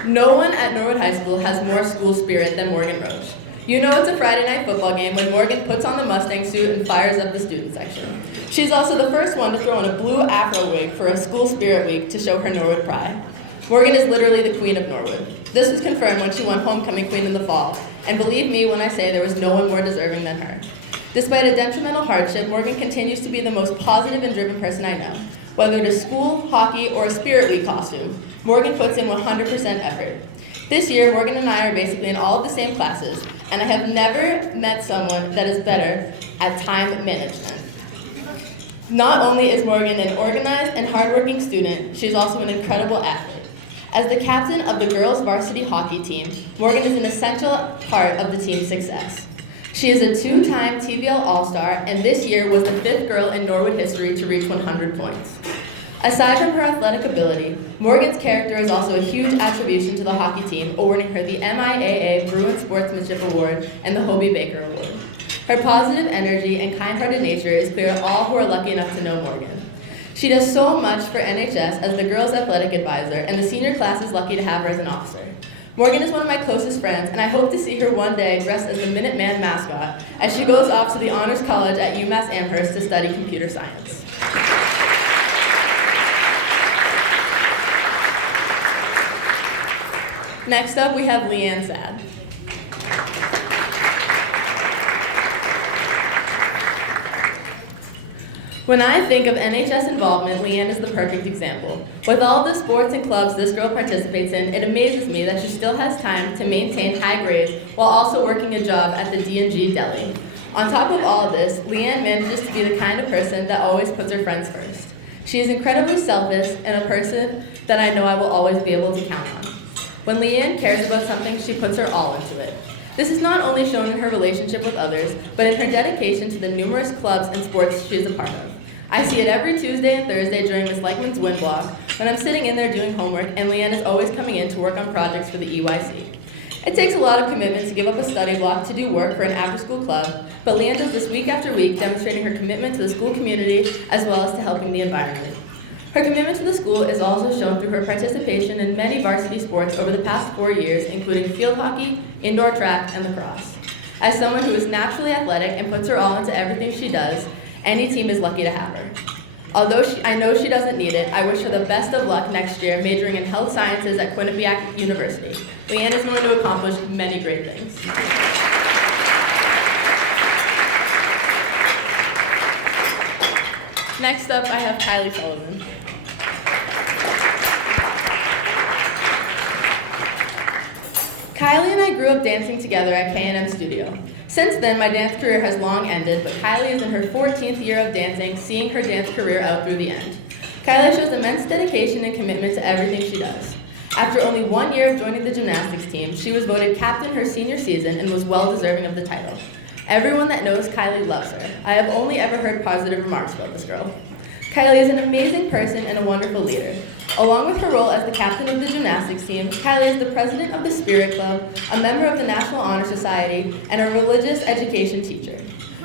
No one at Norwood High School has more school spirit than Morgan Roach. You know it's a Friday night football game when Morgan puts on the Mustang suit and fires up the student section. She's also the first one to throw on a blue afro wig for a school spirit week to show her Norwood pride. Morgan is literally the queen of Norwood. This was confirmed when she won homecoming queen in the fall, and believe me when I say there was no one more deserving than her. Despite a detrimental hardship, Morgan continues to be the most positive and driven person I know. Whether it is school, hockey, or a Spirit Week costume, Morgan puts in 100% effort. This year, Morgan and I are basically in all of the same classes, and I have never met someone that is better at time management. Not only is Morgan an organized and hardworking student, she is also an incredible athlete. As the captain of the girls' varsity hockey team, Morgan is an essential part of the team's success. She is a two-time TVL All-Star, and this year was the 5th girl in Norwood history to reach 100 points. Aside from her athletic ability, Morgan's character is also a huge attribution to the hockey team, awarding her the MIAA Bruin Sportsmanship Award and the Hobie Baker Award. Her positive energy and kind-hearted nature is clear to all who are lucky enough to know Morgan. She does so much for NHS as the girls' athletic advisor, and the senior class is lucky to have her as an officer. Morgan is one of my closest friends, and I hope to see her one day dressed as the Minuteman mascot as she goes off to the Honors College at UMass Amherst to study computer science. Next up, we have Leanne Sad. When I think of NHS involvement, Leanne is the perfect example. With all the sports and clubs this girl participates in, it amazes me that she still has time to maintain high grades while also working a job at the D&G Deli. On top of all of this, Leanne manages to be the kind of person that always puts her friends first. She is incredibly selfless and a person that I know I will always be able to count on. When Leanne cares about something, she puts her all into it. This is not only shown in her relationship with others, but in her dedication to the numerous clubs and sports she is a part of. I see it every Tuesday and Thursday during Ms. Leichman's Win Block when I'm sitting in there doing homework and Leanne is always coming in to work on projects for the EYC. It takes a lot of commitment to give up a study block to do work for an after-school club, but Leanne does this week after week, demonstrating her commitment to the school community as well as to helping the environment. Her commitment to the school is also shown through her participation in many varsity sports over the past 4 years, including field hockey, indoor track, and lacrosse. As someone who is naturally athletic and puts her all into everything she does, any team is lucky to have her. Although I know she doesn't need it, I wish her the best of luck next year majoring in health sciences at Quinnipiac University. Leanne is going to accomplish many great things. Next up, I have Kylie Sullivan. Kylie and I grew up dancing together at K&M Studio. Since then, my dance career has long ended, but Kylie is in her 14th year of dancing, seeing her dance career out through the end. Kylie shows immense dedication and commitment to everything she does. After only 1 year of joining the gymnastics team, she was voted captain her senior season and was well deserving of the title. Everyone that knows Kylie loves her. I have only ever heard positive remarks about this girl. Kylie is an amazing person and a wonderful leader. Along with her role as the captain of the gymnastics team, Kylie is the president of the Spirit Club, a member of the National Honor Society, and a religious education teacher.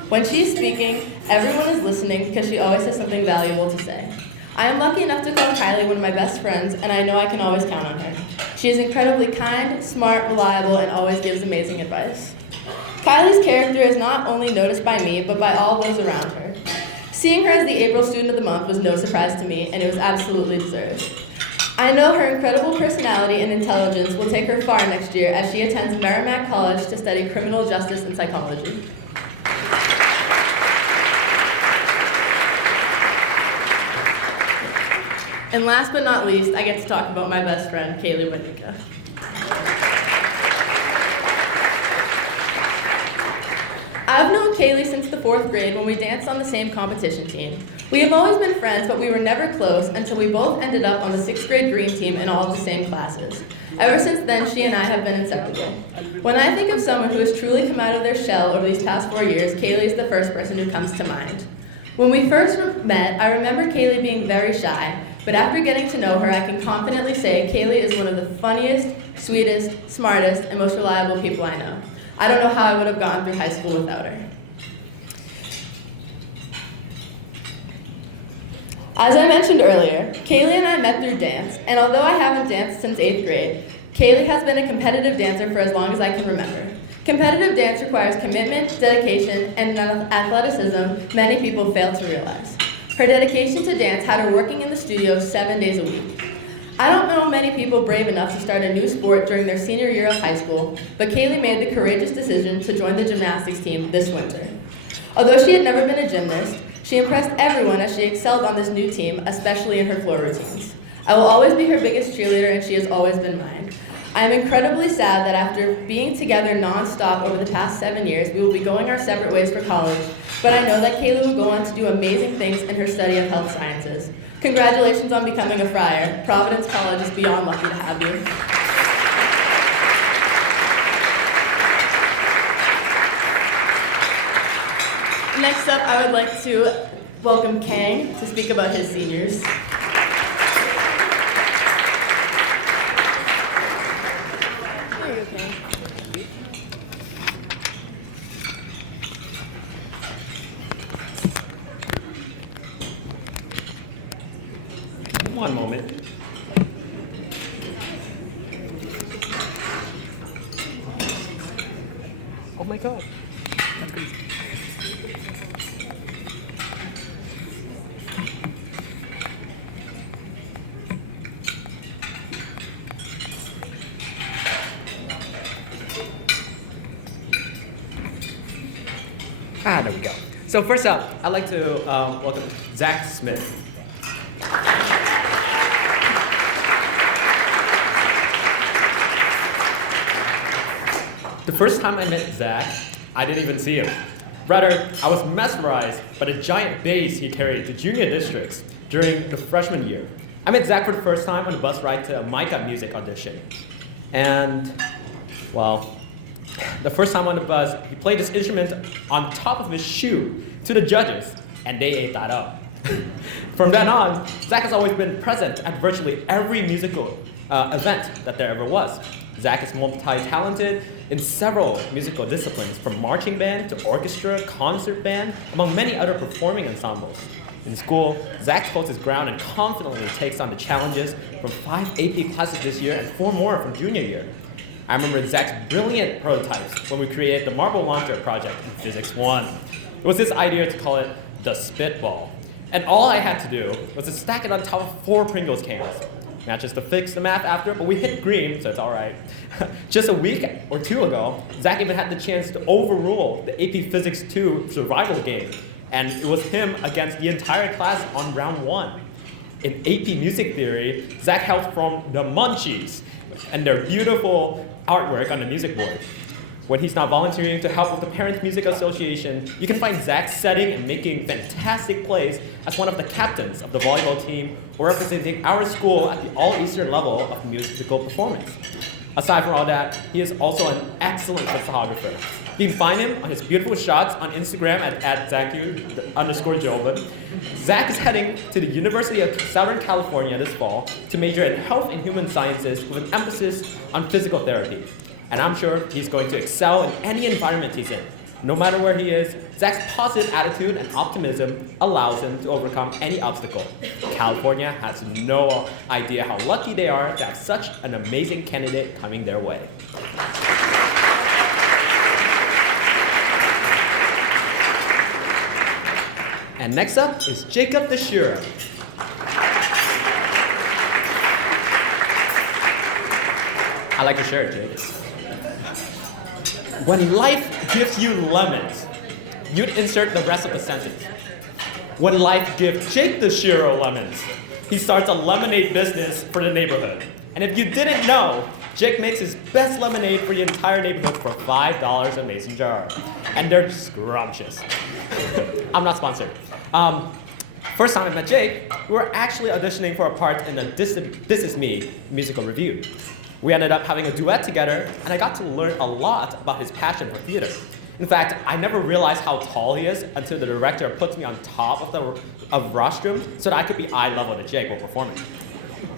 When she's speaking, everyone is listening because she always has something valuable to say. I am lucky enough to call Kylie one of my best friends, and I know I can always count on her. She is incredibly kind, smart, reliable, and always gives amazing advice. Kylie's character is not only noticed by me, but by all those around her. Seeing her as the April Student of the Month was no surprise to me, and it was absolutely deserved. I know her incredible personality and intelligence will take her far next year as she attends Merrimack College to study criminal justice and psychology. And last but not least, I get to talk about my best friend, Kaylee Wanika. I've known Kaylee since the 4th grade when we danced on the same competition team. We have always been friends, but we were never close until we both ended up on the 6th grade green team in all of the same classes. Ever since then, she and I have been inseparable. When I think of someone who has truly come out of their shell over these past 4 years, Kaylee is the first person who comes to mind. When we first met, I remember Kaylee being very shy, but after getting to know her, I can confidently say Kaylee is one of the funniest, sweetest, smartest, and most reliable people I know. I don't know how I would have gone through high school without her. As I mentioned earlier, Kaylee and I met through dance, and although I haven't danced since 8th grade, Kaylee has been a competitive dancer for as long as I can remember. Competitive dance requires commitment, dedication, and athleticism many people fail to realize. Her dedication to dance had her working in the studio 7 days a week. I don't know many people brave enough to start a new sport during their senior year of high school, but Kaylee made the courageous decision to join the gymnastics team this winter. Although she had never been a gymnast, she impressed everyone as she excelled on this new team, especially in her floor routines. I will always be her biggest cheerleader, and she has always been mine. I am incredibly sad that after being together non-stop over the past 7 years, we will be going our separate ways for college, but I know that Kaylee will go on to do amazing things in her study of health sciences. Congratulations on becoming a Friar. Providence College is beyond lucky to have you. Next up, I would like to welcome Kang to speak about his seniors. There you go, Kang. One moment. Oh my God. That's crazy. There we go. So first up, I'd like to welcome Zach Smith. The first time I met Zach, I didn't even see him. Rather, I was mesmerized by the giant bass he carried to junior districts during the freshman year. I met Zach for the first time on the bus ride to a Micah music audition. And, well, the first time on the bus, he played this instrument on top of his shoe to the judges, and they ate that up. From then on, Zach has always been present at virtually every musical event that there ever was. Zach is multi-talented in several musical disciplines, from marching band to orchestra, concert band, among many other performing ensembles. In school, Zach holds his ground and confidently takes on the challenges from 5 AP classes this year and 4 more from junior year. I remember Zach's brilliant prototypes when we created the Marble Launcher project in Physics 1. It was this idea to call it the Spitball. And all I had to do was to stack it on top of 4 Pringles cans. Not just to fix the math after, but we hit green, so it's all right. Just a week or 2 ago, Zach even had the chance to overrule the AP Physics 2 survival game. And it was him against the entire class on round 1. In AP Music Theory, Zach helped from the Munchies and their beautiful artwork on the music board. When he's not volunteering to help with the Parents Music Association, you can find Zach setting and making fantastic plays as one of the captains of the volleyball team or representing our school at the all-Eastern level of musical performance. Aside from all that, he is also an excellent photographer. You can find him on his beautiful shots on Instagram at @Zaku_Jobin. Zach is heading to the University of Southern California this fall to major in health and human sciences with an emphasis on physical therapy. And I'm sure he's going to excel in any environment he's in. No matter where he is, Zach's positive attitude and optimism allows him to overcome any obstacle. California has no idea how lucky they are to have such an amazing candidate coming their way. And next up is Jacob the Shura. I like your shirt, Jake. When life gives you lemons, you'd insert the rest of the sentence. When life gives Jake the Shiro lemons, he starts a lemonade business for the neighborhood. And if you didn't know, Jake makes his best lemonade for the entire neighborhood for $5 a mason jar. And they're scrumptious. I'm not sponsored. First time I met Jake, we were actually auditioning for a part in a This Is Me musical review. We ended up having a duet together, and I got to learn a lot about his passion for theater. In fact, I never realized how tall he is until the director puts me on top of rostrum so that I could be eye level to Jake while performing.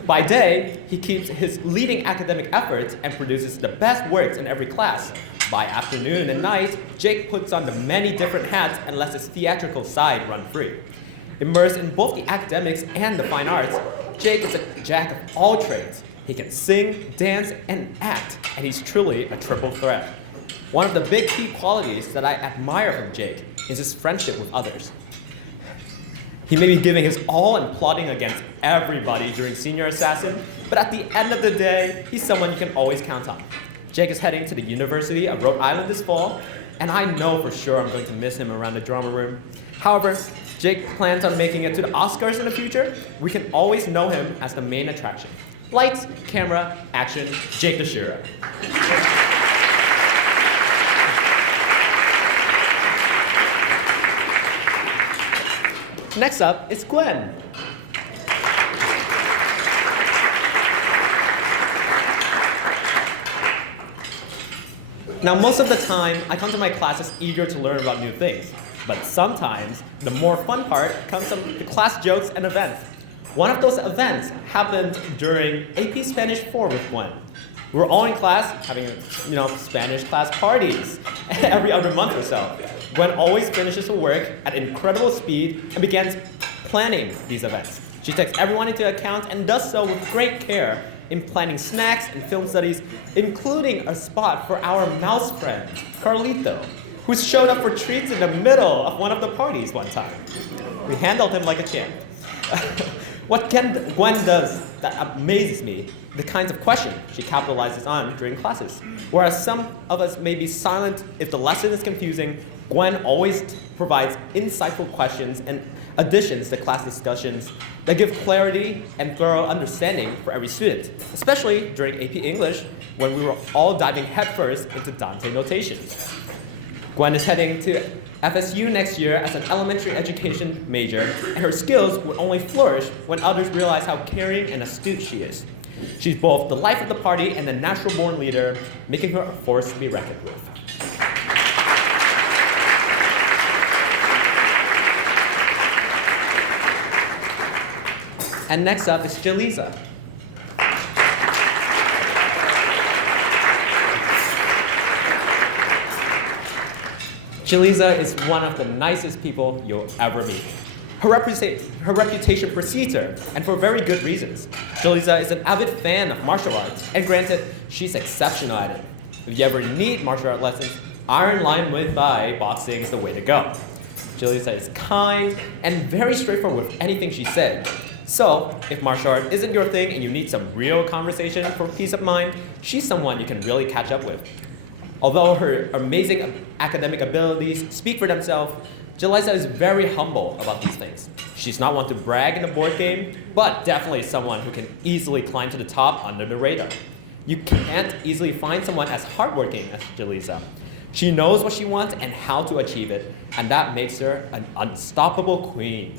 By day, he keeps his leading academic efforts and produces the best works in every class. By afternoon and night, Jake puts on the many different hats and lets his theatrical side run free. Immersed in both the academics and the fine arts, Jake is a jack of all trades. He can sing, dance, and act, and he's truly a triple threat. One of the big key qualities that I admire from Jake is his friendship with others. He may be giving his all and plotting against everybody during Senior Assassin, but at the end of the day, he's someone you can always count on. Jake is heading to the University of Rhode Island this fall, and I know for sure I'm going to miss him around the drama room. However, Jake plans on making it to the Oscars in the future. We can always know him as the main attraction. Lights, camera, action, Jake the Shura. Next up is Gwen. Now, most of the time, I come to my classes eager to learn about new things. But sometimes, the more fun part comes from the class jokes and events. One of those events happened during AP Spanish 4 with Gwen. We were all in class having, Spanish class parties every other month or so. Gwen always finishes her work at incredible speed and begins planning these events. She takes everyone into account and does so with great care in planning snacks and film studies, including a spot for our mouse friend, Carlito, who showed up for treats in the middle of one of the parties one time. We handled him like a champ. What Gwen does that amazes me, the kinds of questions she capitalizes on during classes. Whereas some of us may be silent if the lesson is confusing, Gwen always provides insightful questions and additions to class discussions that give clarity and thorough understanding for every student, especially during AP English when we were all diving headfirst into Dante notation. Gwen is heading to FSU next year as an elementary education major, and her skills will only flourish when others realize how caring and astute she is. She's both the life of the party and a natural-born leader, making her a force to be reckoned with. And next up is Jaliza. Jaliza is one of the nicest people you'll ever meet. Her reputation precedes her, and for very good reasons. Jaliza is an avid fan of martial arts, and granted, she's exceptional at it. If you ever need martial art lessons, Iron Lion Muay Thai boxing is the way to go. Jalisa is kind and very straightforward with anything she said. So, if martial art isn't your thing and you need some real conversation for peace of mind, she's someone you can really catch up with. Although her amazing academic abilities speak for themselves, Jalisa is very humble about these things. She's not one to brag in a board game, but definitely someone who can easily climb to the top under the radar. You can't easily find someone as hardworking as Jalisa. She knows what she wants and how to achieve it, and that makes her an unstoppable queen.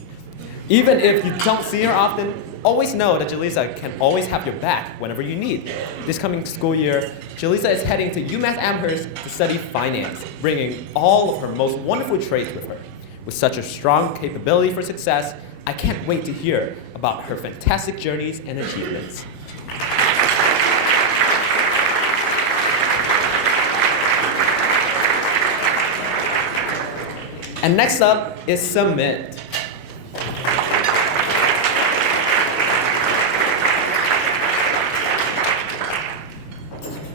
Even if you don't see her often, always know that Jalisa can always have your back whenever you need. This coming school year, Jalisa is heading to UMass Amherst to study finance, bringing all of her most wonderful traits with her. With such a strong capability for success, I can't wait to hear about her fantastic journeys and achievements. And next up is Submit.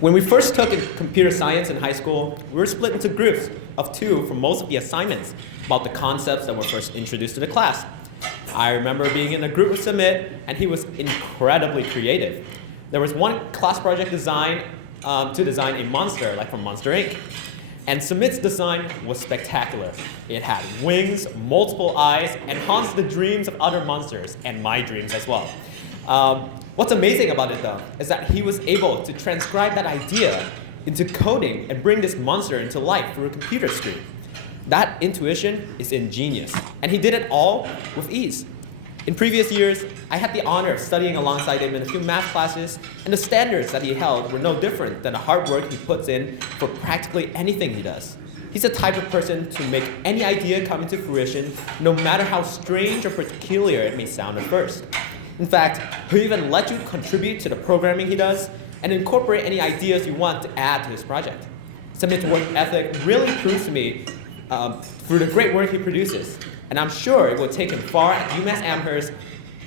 When we first took in computer science in high school, we were split into groups of 2 for most of the assignments about the concepts that were first introduced to the class. I remember being in a group with Sumit, and he was incredibly creative. There was one class project design to design a monster, like from Monster Inc. And Sumit's design was spectacular. It had wings, multiple eyes, and haunts the dreams of other monsters, and my dreams as well. What's amazing about it, though, is that he was able to transcribe that idea into coding and bring this monster into life through a computer screen. That intuition is ingenious, and he did it all with ease. In previous years, I had the honor of studying alongside him in a few math classes, and the standards that he held were no different than the hard work he puts in for practically anything he does. He's the type of person to make any idea come into fruition, no matter how strange or peculiar it may sound at first. In fact, he'll even let you contribute to the programming he does and incorporate any ideas you want to add to his project. Sumit's work ethic really proves to me through the great work he produces, and I'm sure it will take him far at UMass Amherst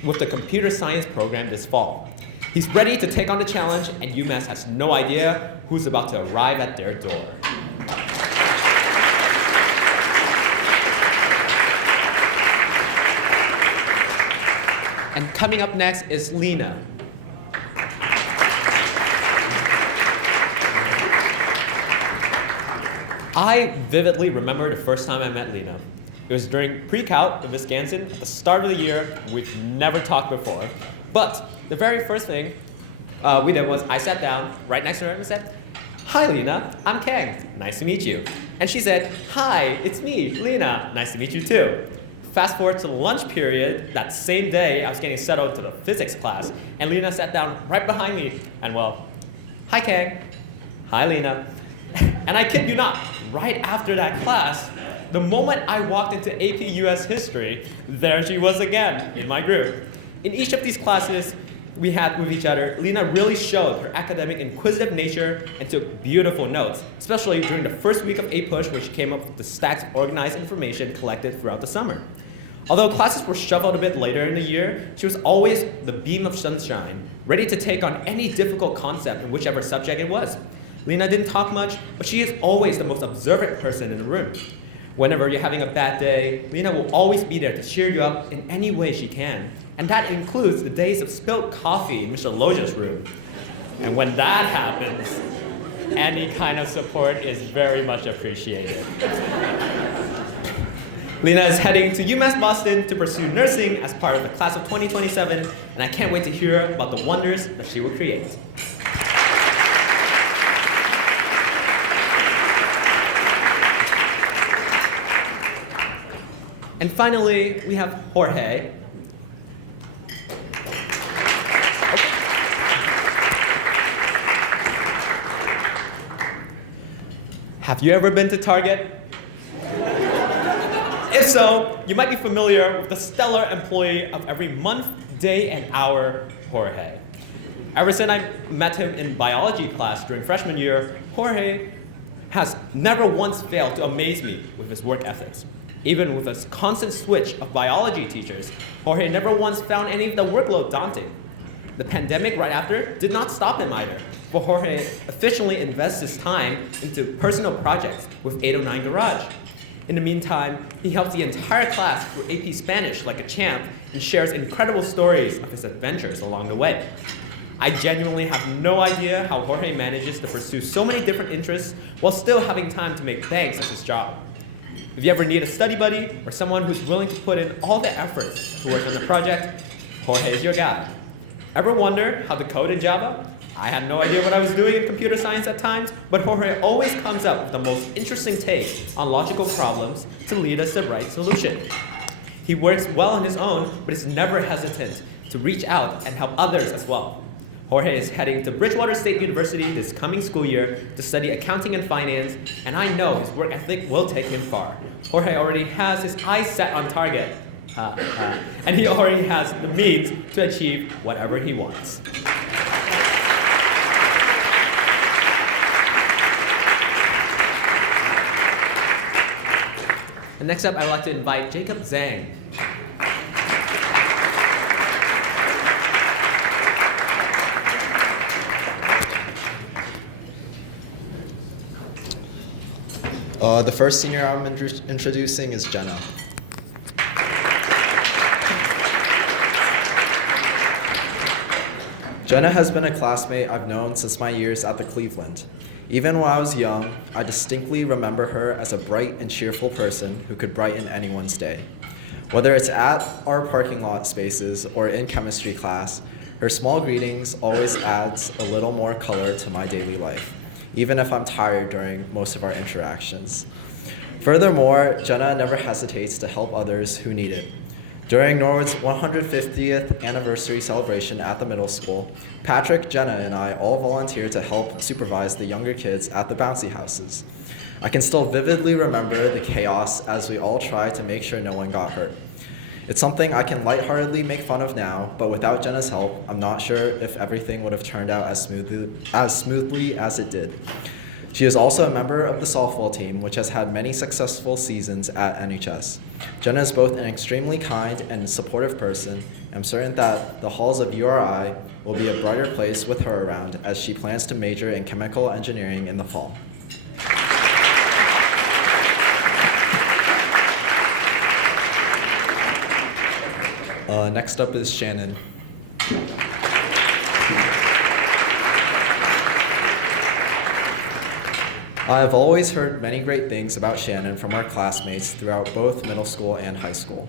with the computer science program this fall. He's ready to take on the challenge, and UMass has no idea who's about to arrive at their door. And coming up next is Lena. I vividly remember the first time I met Lena. It was during pre-calc in Wisconsin at the start of the year. We've never talked before. But the very first thing we did was I sat down right next to her and said, "Hi, Lena, I'm Kang. Nice to meet you." And she said, "Hi, it's me, Lena. Nice to meet you too." Fast forward to the lunch period, that same day I was getting settled to the physics class, and Lena sat down right behind me, and well, "Hi, Kang." "Hi, Lena." And I kid you not, right after that class, the moment I walked into AP US History, there she was again in my group. In each of these classes we had with each other, Lena really showed her academic inquisitive nature and took beautiful notes, especially during the first week of A-Push, where she came up with the stacks of organized information collected throughout the summer. Although classes were shuffled a bit later in the year, she was always the beam of sunshine, ready to take on any difficult concept in whichever subject it was. Lena didn't talk much, but she is always the most observant person in the room. Whenever you're having a bad day, Lena will always be there to cheer you up in any way she can. And that includes the days of spilled coffee in Mr. Loja's room. And when that happens, any kind of support is very much appreciated. Lena is heading to UMass Boston to pursue nursing as part of the class of 2027, and I can't wait to hear about the wonders that she will create. And finally, we have Jorge. Have you ever been to Target? If so, you might be familiar with the stellar employee of every month, day, and hour, Jorge. Ever since I met him in biology class during freshman year, Jorge has never once failed to amaze me with his work ethics. Even with a constant switch of biology teachers, Jorge never once found any of the workload daunting. The pandemic right after did not stop him either, for Jorge efficiently invests his time into personal projects with 809 Garage. In the meantime, he helps the entire class through AP Spanish like a champ and shares incredible stories of his adventures along the way. I genuinely have no idea how Jorge manages to pursue so many different interests while still having time to make banks as his job. If you ever need a study buddy or someone who's willing to put in all the effort to work on the project, Jorge is your guy. Ever wonder how to code in Java? I had no idea what I was doing in computer science at times, but Jorge always comes up with the most interesting take on logical problems to lead us to the right solution. He works well on his own, but is never hesitant to reach out and help others as well. Jorge is heading to Bridgewater State University this coming school year to study accounting and finance, and I know his work ethic will take him far. Jorge already has his eyes set on target, and he already has the means to achieve whatever he wants. And next up, I'd like to invite Jacob Zhang. The first senior I'm introducing is Jenna. Jenna has been a classmate I've known since my years at the Cleveland. Even when I was young, I distinctly remember her as a bright and cheerful person who could brighten anyone's day. Whether it's at our parking lot spaces or in chemistry class, her small greetings always adds a little more color to my daily life, even if I'm tired during most of our interactions. Furthermore, Jenna never hesitates to help others who need it. During Norwood's 150th anniversary celebration at the middle school, Patrick, Jenna, and I all volunteered to help supervise the younger kids at the bouncy houses. I can still vividly remember the chaos as we all tried to make sure no one got hurt. It's something I can lightheartedly make fun of now, but without Jenna's help, I'm not sure if everything would have turned out as smoothly as it did. She is also a member of the softball team, which has had many successful seasons at NHS. Jenna is both an extremely kind and supportive person. I'm certain that the halls of URI will be a brighter place with her around as she plans to major in chemical engineering in the fall. Next up is Shannon. I have always heard many great things about Shannon from our classmates throughout both middle school and high school.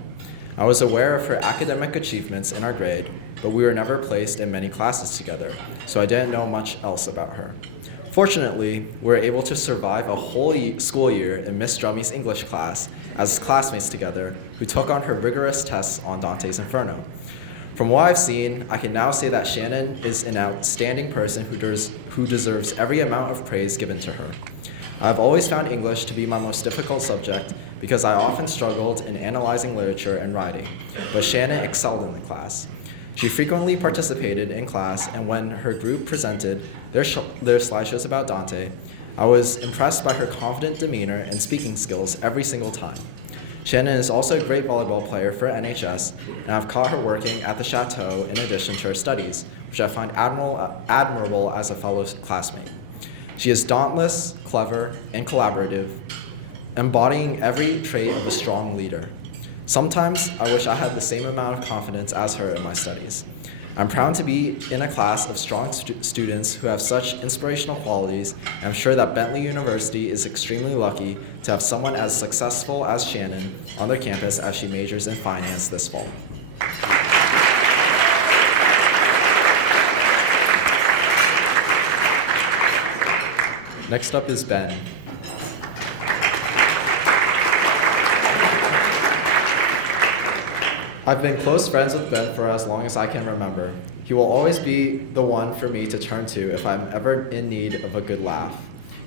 I was aware of her academic achievements in our grade, but we were never placed in many classes together, so I didn't know much else about her. Fortunately, we were able to survive a whole school year in Miss Drummy's English class as classmates together who took on her rigorous tests on Dante's Inferno. From what I've seen, I can now say that Shannon is an outstanding person who deserves every amount of praise given to her. I've always found English to be my most difficult subject because I often struggled in analyzing literature and writing, but Shannon excelled in the class. She frequently participated in class, and when her group presented their slideshows about Dante, I was impressed by her confident demeanor and speaking skills every single time. Shannon is also a great volleyball player for NHS, and I've caught her working at the Chateau in addition to her studies, which I find admirable as a fellow classmate. She is dauntless, clever, and collaborative, embodying every trait of a strong leader. Sometimes I wish I had the same amount of confidence as her in my studies. I'm proud to be in a class of strong students who have such inspirational qualities, and I'm sure that Bentley University is extremely lucky to have someone as successful as Shannon on their campus as she majors in finance this fall. Next up is Ben. I've been close friends with Ben for as long as I can remember. He will always be the one for me to turn to if I'm ever in need of a good laugh.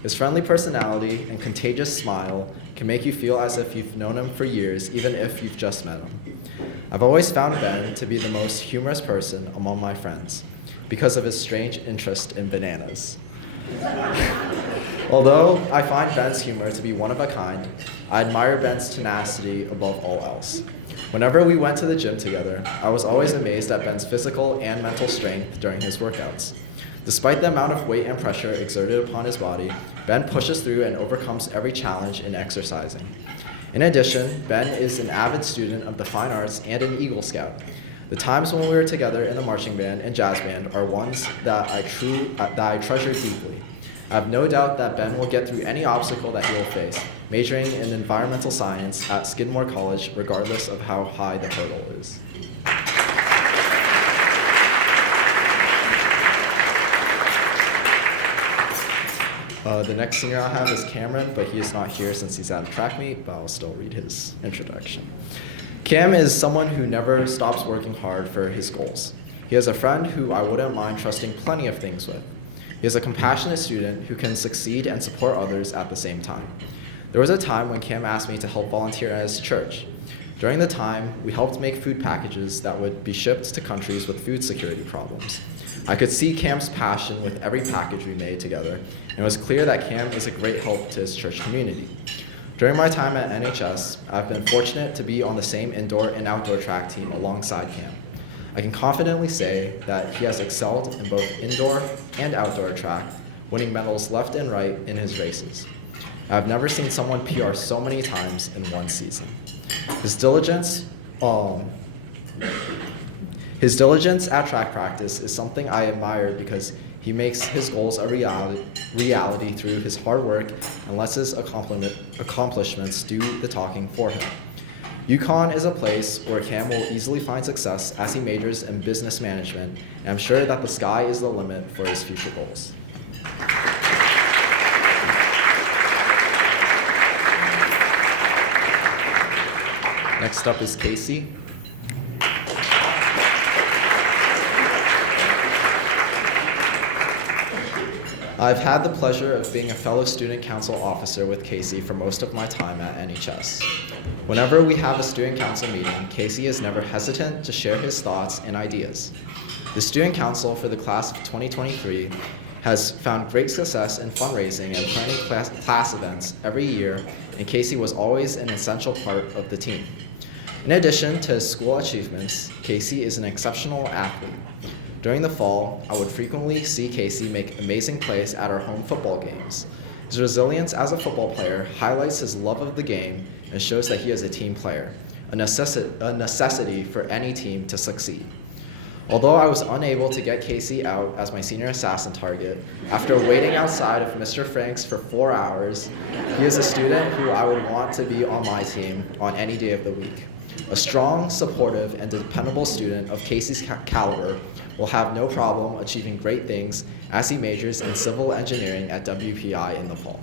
His friendly personality and contagious smile can make you feel as if you've known him for years, even if you've just met him. I've always found Ben to be the most humorous person among my friends because of his strange interest in bananas. Although I find Ben's humor to be one of a kind, I admire Ben's tenacity above all else. Whenever we went to the gym together, I was always amazed at Ben's physical and mental strength during his workouts. Despite the amount of weight and pressure exerted upon his body, Ben pushes through and overcomes every challenge in exercising. In addition, Ben is an avid student of the fine arts and an Eagle Scout. The times when we were together in the marching band and jazz band are ones that I treasure deeply. I have no doubt that Ben will get through any obstacle that he will face, majoring in environmental science at Skidmore College, regardless of how high the hurdle is. The next singer I have is Cameron, but he is not here since he's at a track meet, but I'll still read his introduction. Cam is someone who never stops working hard for his goals. He has a friend who I wouldn't mind trusting plenty of things with. He is a compassionate student who can succeed and support others at the same time. There was a time when Cam asked me to help volunteer at his church. During the time, we helped make food packages that would be shipped to countries with food security problems. I could see Cam's passion with every package we made together, and it was clear that Cam is a great help to his church community. During my time at NHS, I've been fortunate to be on the same indoor and outdoor track team alongside Cam. I can confidently say that he has excelled in both indoor and outdoor track, winning medals left and right in his races. I've never seen someone PR so many times in one season. His diligence at track practice is something I admire because he makes his goals a reality through his hard work and lets his accomplishments do the talking for him. UConn is a place where Cam will easily find success as he majors in business management, and I'm sure that the sky is the limit for his future goals. Next up is Casey. I've had the pleasure of being a fellow student council officer with Casey for most of my time at NHS. Whenever we have a student council meeting, Casey is never hesitant to share his thoughts and ideas. The student council for the class of 2023 has found great success in fundraising and planning class events every year, and Casey was always an essential part of the team. In addition to his school achievements, Casey is an exceptional athlete. During the fall, I would frequently see Casey make amazing plays at our home football games. His resilience as a football player highlights his love of the game and shows that he is a team player, a necessity for any team to succeed. Although I was unable to get Casey out as my senior assassin target, after waiting outside of Mr. Frank's for 4 hours, he is a student who I would want to be on my team on any day of the week. A strong, supportive, and dependable student of Casey's caliber will have no problem achieving great things as he majors in civil engineering at WPI in the fall.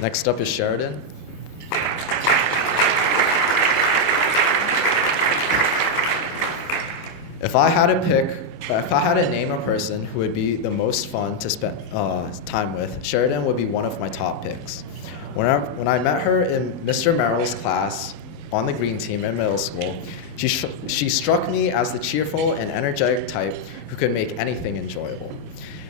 Next up is Sheridan. If I had to name a person who would be the most fun to spend time with, Sheridan would be one of my top picks. When I met her in Mr. Merrill's class on the green team in middle school, she struck me as the cheerful and energetic type who could make anything enjoyable.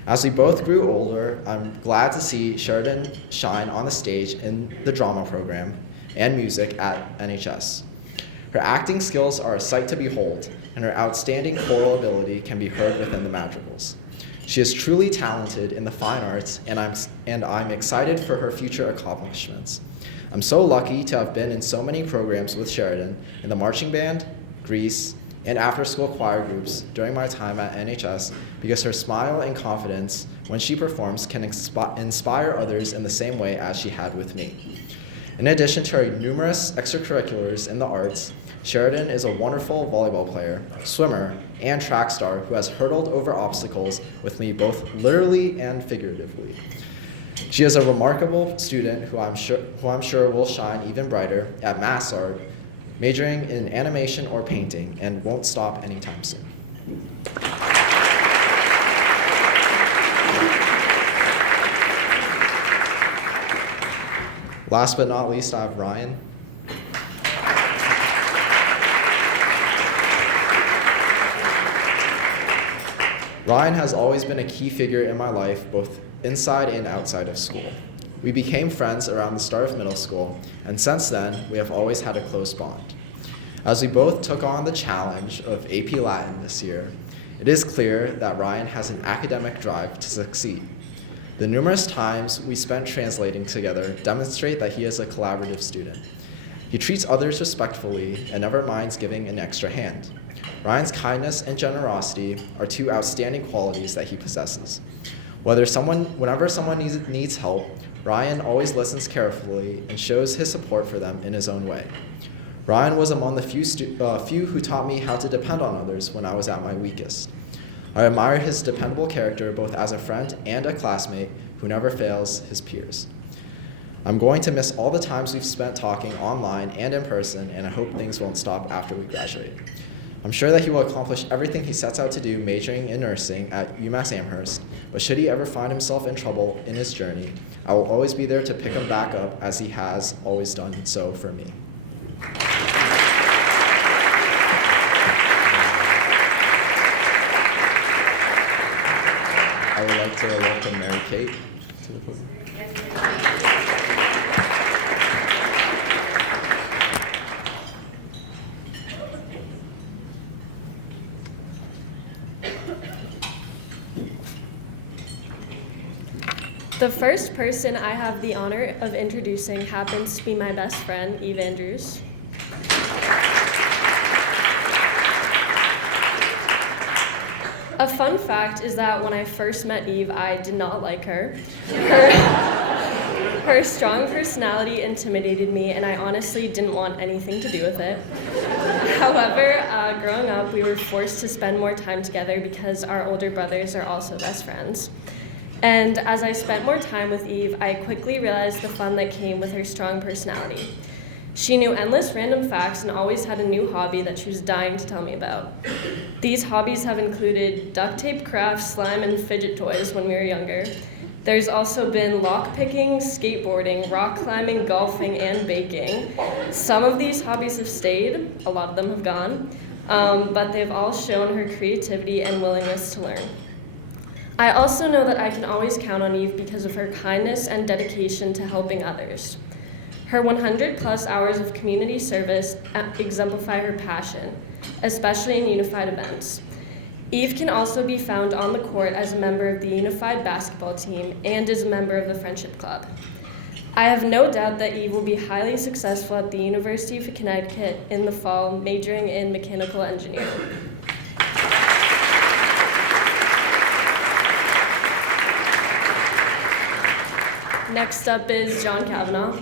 As we both grew older, I'm glad to see Sheridan shine on the stage in the drama program and music at NHS. Her acting skills are a sight to behold, and her outstanding choral ability can be heard within the madrigals. She is truly talented in the fine arts, and I'm excited for her future accomplishments. I'm so lucky to have been in so many programs with Sheridan in the marching band, Grease, and after-school choir groups during my time at NHS because her smile and confidence when she performs can inspire others in the same way as she had with me. In addition to her numerous extracurriculars in the arts, Sheridan is a wonderful volleyball player, swimmer, and track star who has hurdled over obstacles with me both literally and figuratively. She is a remarkable student who I'm sure will shine even brighter at Mass Art, majoring in animation or painting, and won't stop anytime soon. Last but not least, I have Ryan. Ryan has always been a key figure in my life, both inside and outside of school. We became friends around the start of middle school, and since then, we have always had a close bond. As we both took on the challenge of AP Latin this year, It is clear that Ryan has an academic drive to succeed. The numerous times we spent translating together demonstrate that he is a collaborative student. He treats others respectfully and never minds giving an extra hand. Ryan's kindness and generosity are two outstanding qualities that he possesses. Whenever someone needs help, Ryan always listens carefully and shows his support for them in his own way. Ryan was among the few who taught me how to depend on others when I was at my weakest. I admire his dependable character both as a friend and a classmate who never fails his peers. I'm going to miss all the times we've spent talking online and in person, and I hope things won't stop after we graduate. I'm sure that he will accomplish everything he sets out to do majoring in nursing at UMass Amherst, but should he ever find himself in trouble in his journey, I will always be there to pick him back up as he has always done so for me. I would like to welcome Mary Kate to the podium. The first person I have the honor of introducing happens to be my best friend, Eve Andrews. A fun fact is that when I first met Eve, I did not like her. Her strong personality intimidated me, and I honestly didn't want anything to do with it. However, growing up, we were forced to spend more time together because our older brothers are also best friends. And as I spent more time with Eve, I quickly realized the fun that came with her strong personality. She knew endless random facts and always had a new hobby that she was dying to tell me about. These hobbies have included duct tape crafts, slime, and fidget toys when we were younger. There's also been lock-picking, skateboarding, rock climbing, golfing, and baking. Some of these hobbies have stayed, a lot of them have gone, but they've all shown her creativity and willingness to learn. I also know that I can always count on Eve because of her kindness and dedication to helping others. Her 100+ hours of community service exemplify her passion, especially in unified events. Eve can also be found on the court as a member of the unified basketball team and is a member of the Friendship Club. I have no doubt that Eve will be highly successful at the University of Connecticut in the fall, majoring in mechanical engineering. Next up is John Kavanaugh.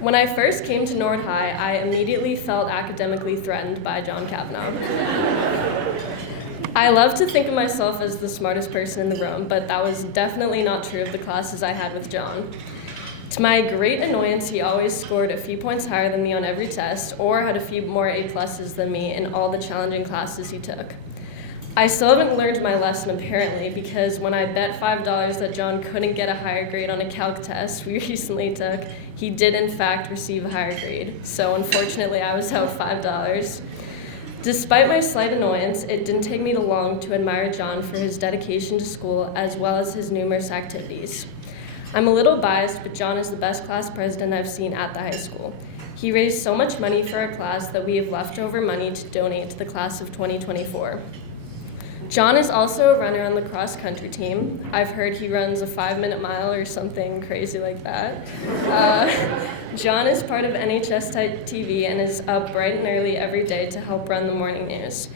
When I first came to Norwood High, I immediately felt academically threatened by John Kavanaugh. I love to think of myself as the smartest person in the room, but that was definitely not true of the classes I had with John. To my great annoyance, he always scored a few points higher than me on every test, or had a few more A+s than me in all the challenging classes he took. I still haven't learned my lesson, apparently, because when I bet $5 that John couldn't get a higher grade on a calc test we recently took, he did in fact receive a higher grade. So unfortunately, I was out $5. Despite my slight annoyance, it didn't take me long to admire John for his dedication to school as well as his numerous activities. I'm a little biased, but John is the best class president I've seen at the high school. He raised so much money for our class that we have leftover money to donate to the class of 2024. John is also a runner on the cross-country team. I've heard he runs a 5-minute mile or something crazy like that. John is part of NHS TV and is up bright and early every day to help run the morning news.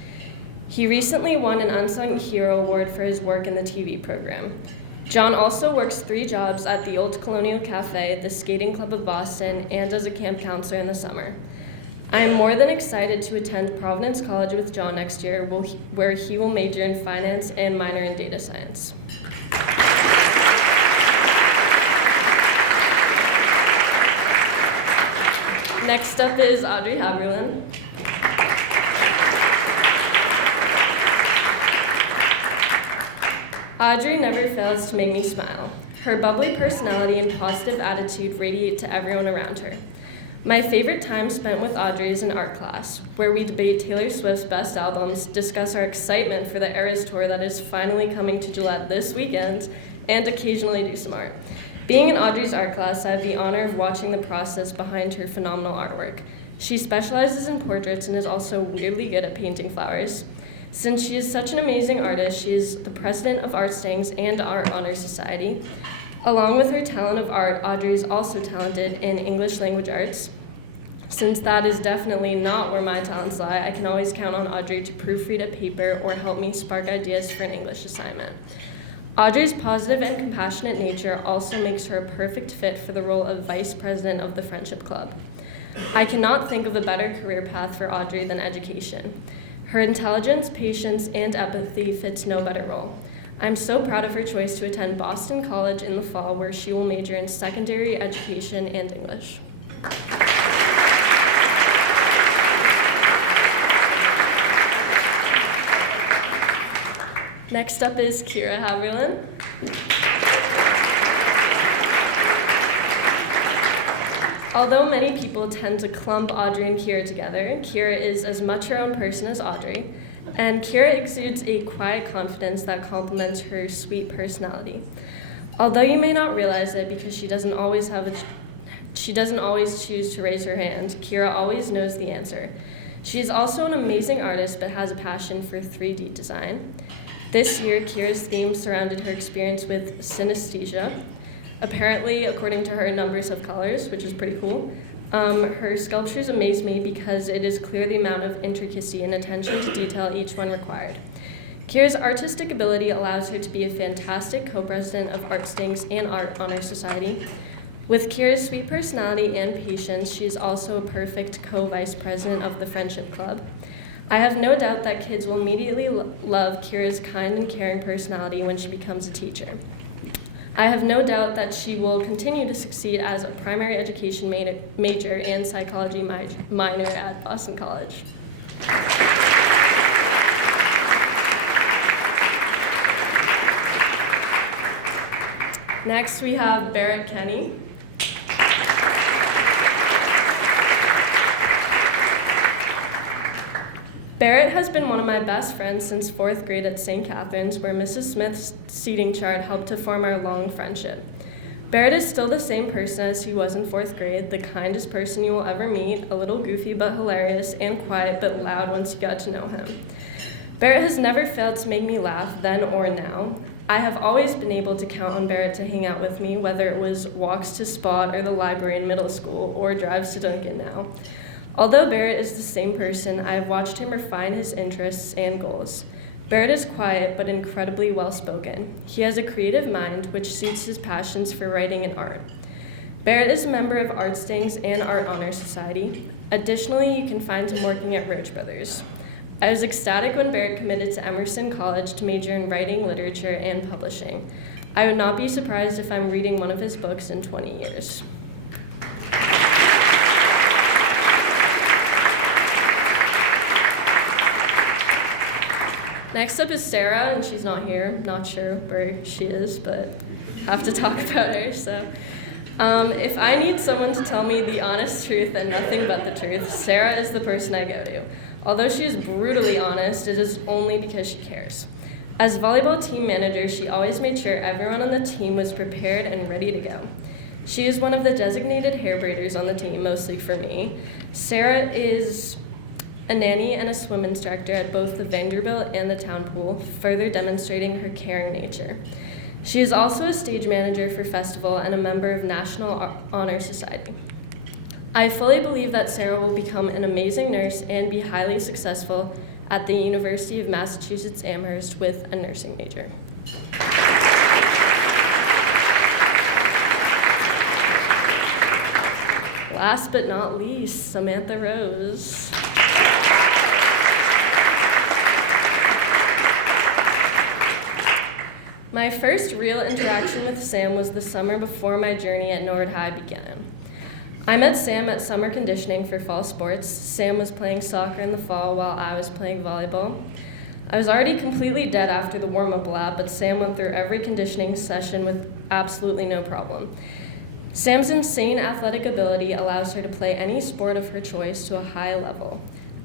He recently won an Unsung Hero Award for his work in the TV program. John also works 3 jobs at the Old Colonial Cafe, the Skating Club of Boston, and as a camp counselor in the summer. I am more than excited to attend Providence College with John next year, where he will major in finance and minor in data science. Next up is Audrey Haberlin. Audrey never fails to make me smile. Her bubbly personality and positive attitude radiate to everyone around her. My favorite time spent with Audrey is in art class, where we debate Taylor Swift's best albums, discuss our excitement for the Eras Tour that is finally coming to Gillette this weekend, and occasionally do some art. Being in Audrey's art class, I have the honor of watching the process behind her phenomenal artwork. She specializes in portraits and is also weirdly good at painting flowers. Since she is such an amazing artist, she is the president of Art Stings and Art Honor Society. Along with her talent of art, Audrey is also talented in English language arts. Since that is definitely not where my talents lie, I can always count on Audrey to proofread a paper or help me spark ideas for an English assignment. Audrey's positive and compassionate nature also makes her a perfect fit for the role of vice president of the Friendship Club. I cannot think of a better career path for Audrey than education. Her intelligence, patience, and empathy fits no better role. I'm so proud of her choice to attend Boston College in the fall, where she will major in secondary education and English. Next up is Kira Haberlin. Although many people tend to clump Audrey and Kira together, Kira is as much her own person as Audrey, and Kira exudes a quiet confidence that complements her sweet personality. Although you may not realize it because she doesn't always choose to raise her hand, Kira always knows the answer. She is also an amazing artist but has a passion for 3D design. This year, Kira's theme surrounded her experience with synesthesia. Apparently, according to her, numbers have colors, which is pretty cool. Her sculptures amaze me because it is clear the amount of intricacy and attention to detail each one required. Kira's artistic ability allows her to be a fantastic co-president of Art Stings and Art Honor Society. With Kira's sweet personality and patience, she is also a perfect co-vice president of the Friendship Club. I have no doubt that kids will immediately love Kira's kind and caring personality when she becomes a teacher. I have no doubt that she will continue to succeed as a primary education major and psychology minor at Boston College. Next, we have Barrett Kenny. Barrett has been one of my best friends since 4th grade at St. Catherine's, where Mrs. Smith's seating chart helped to form our long friendship. Barrett is still the same person as he was in 4th grade, the kindest person you will ever meet, a little goofy but hilarious, and quiet but loud once you got to know him. Barrett has never failed to make me laugh, then or now. I have always been able to count on Barrett to hang out with me, whether it was walks to Spot or the library in middle school, or drives to Duncan now. Although Barrett is the same person, I have watched him refine his interests and goals. Barrett is quiet but incredibly well-spoken. He has a creative mind which suits his passions for writing and art. Barrett is a member of Art Stings and Art Honor Society. Additionally, you can find him working at Roach Brothers. I was ecstatic when Barrett committed to Emerson College to major in writing, literature, and publishing. I would not be surprised if I'm reading one of his books in 20 years. Next up is Sarah, and she's not here. Not sure where she is, but have to talk about her. So, if I need someone to tell me the honest truth and nothing but the truth, Sarah is the person I go to. Although she is brutally honest, it is only because she cares. As volleyball team manager, she always made sure everyone on the team was prepared and ready to go. She is one of the designated hair braiders on the team, mostly for me. Sarah is a nanny and a swim instructor at both the Vanderbilt and the town pool, further demonstrating her caring nature. She is also a stage manager for festival and a member of National Honor Society. I fully believe that Sarah will become an amazing nurse and be highly successful at the University of Massachusetts Amherst with a nursing major. Last but not least, Samantha Rose. My first real interaction with Sam was the summer before my journey at Norwood High began. I met Sam at summer conditioning for fall sports. Sam was playing soccer in the fall while I was playing volleyball. I was already completely dead after the warm-up lap, but Sam went through every conditioning session with absolutely no problem. Sam's insane athletic ability allows her to play any sport of her choice to a high level.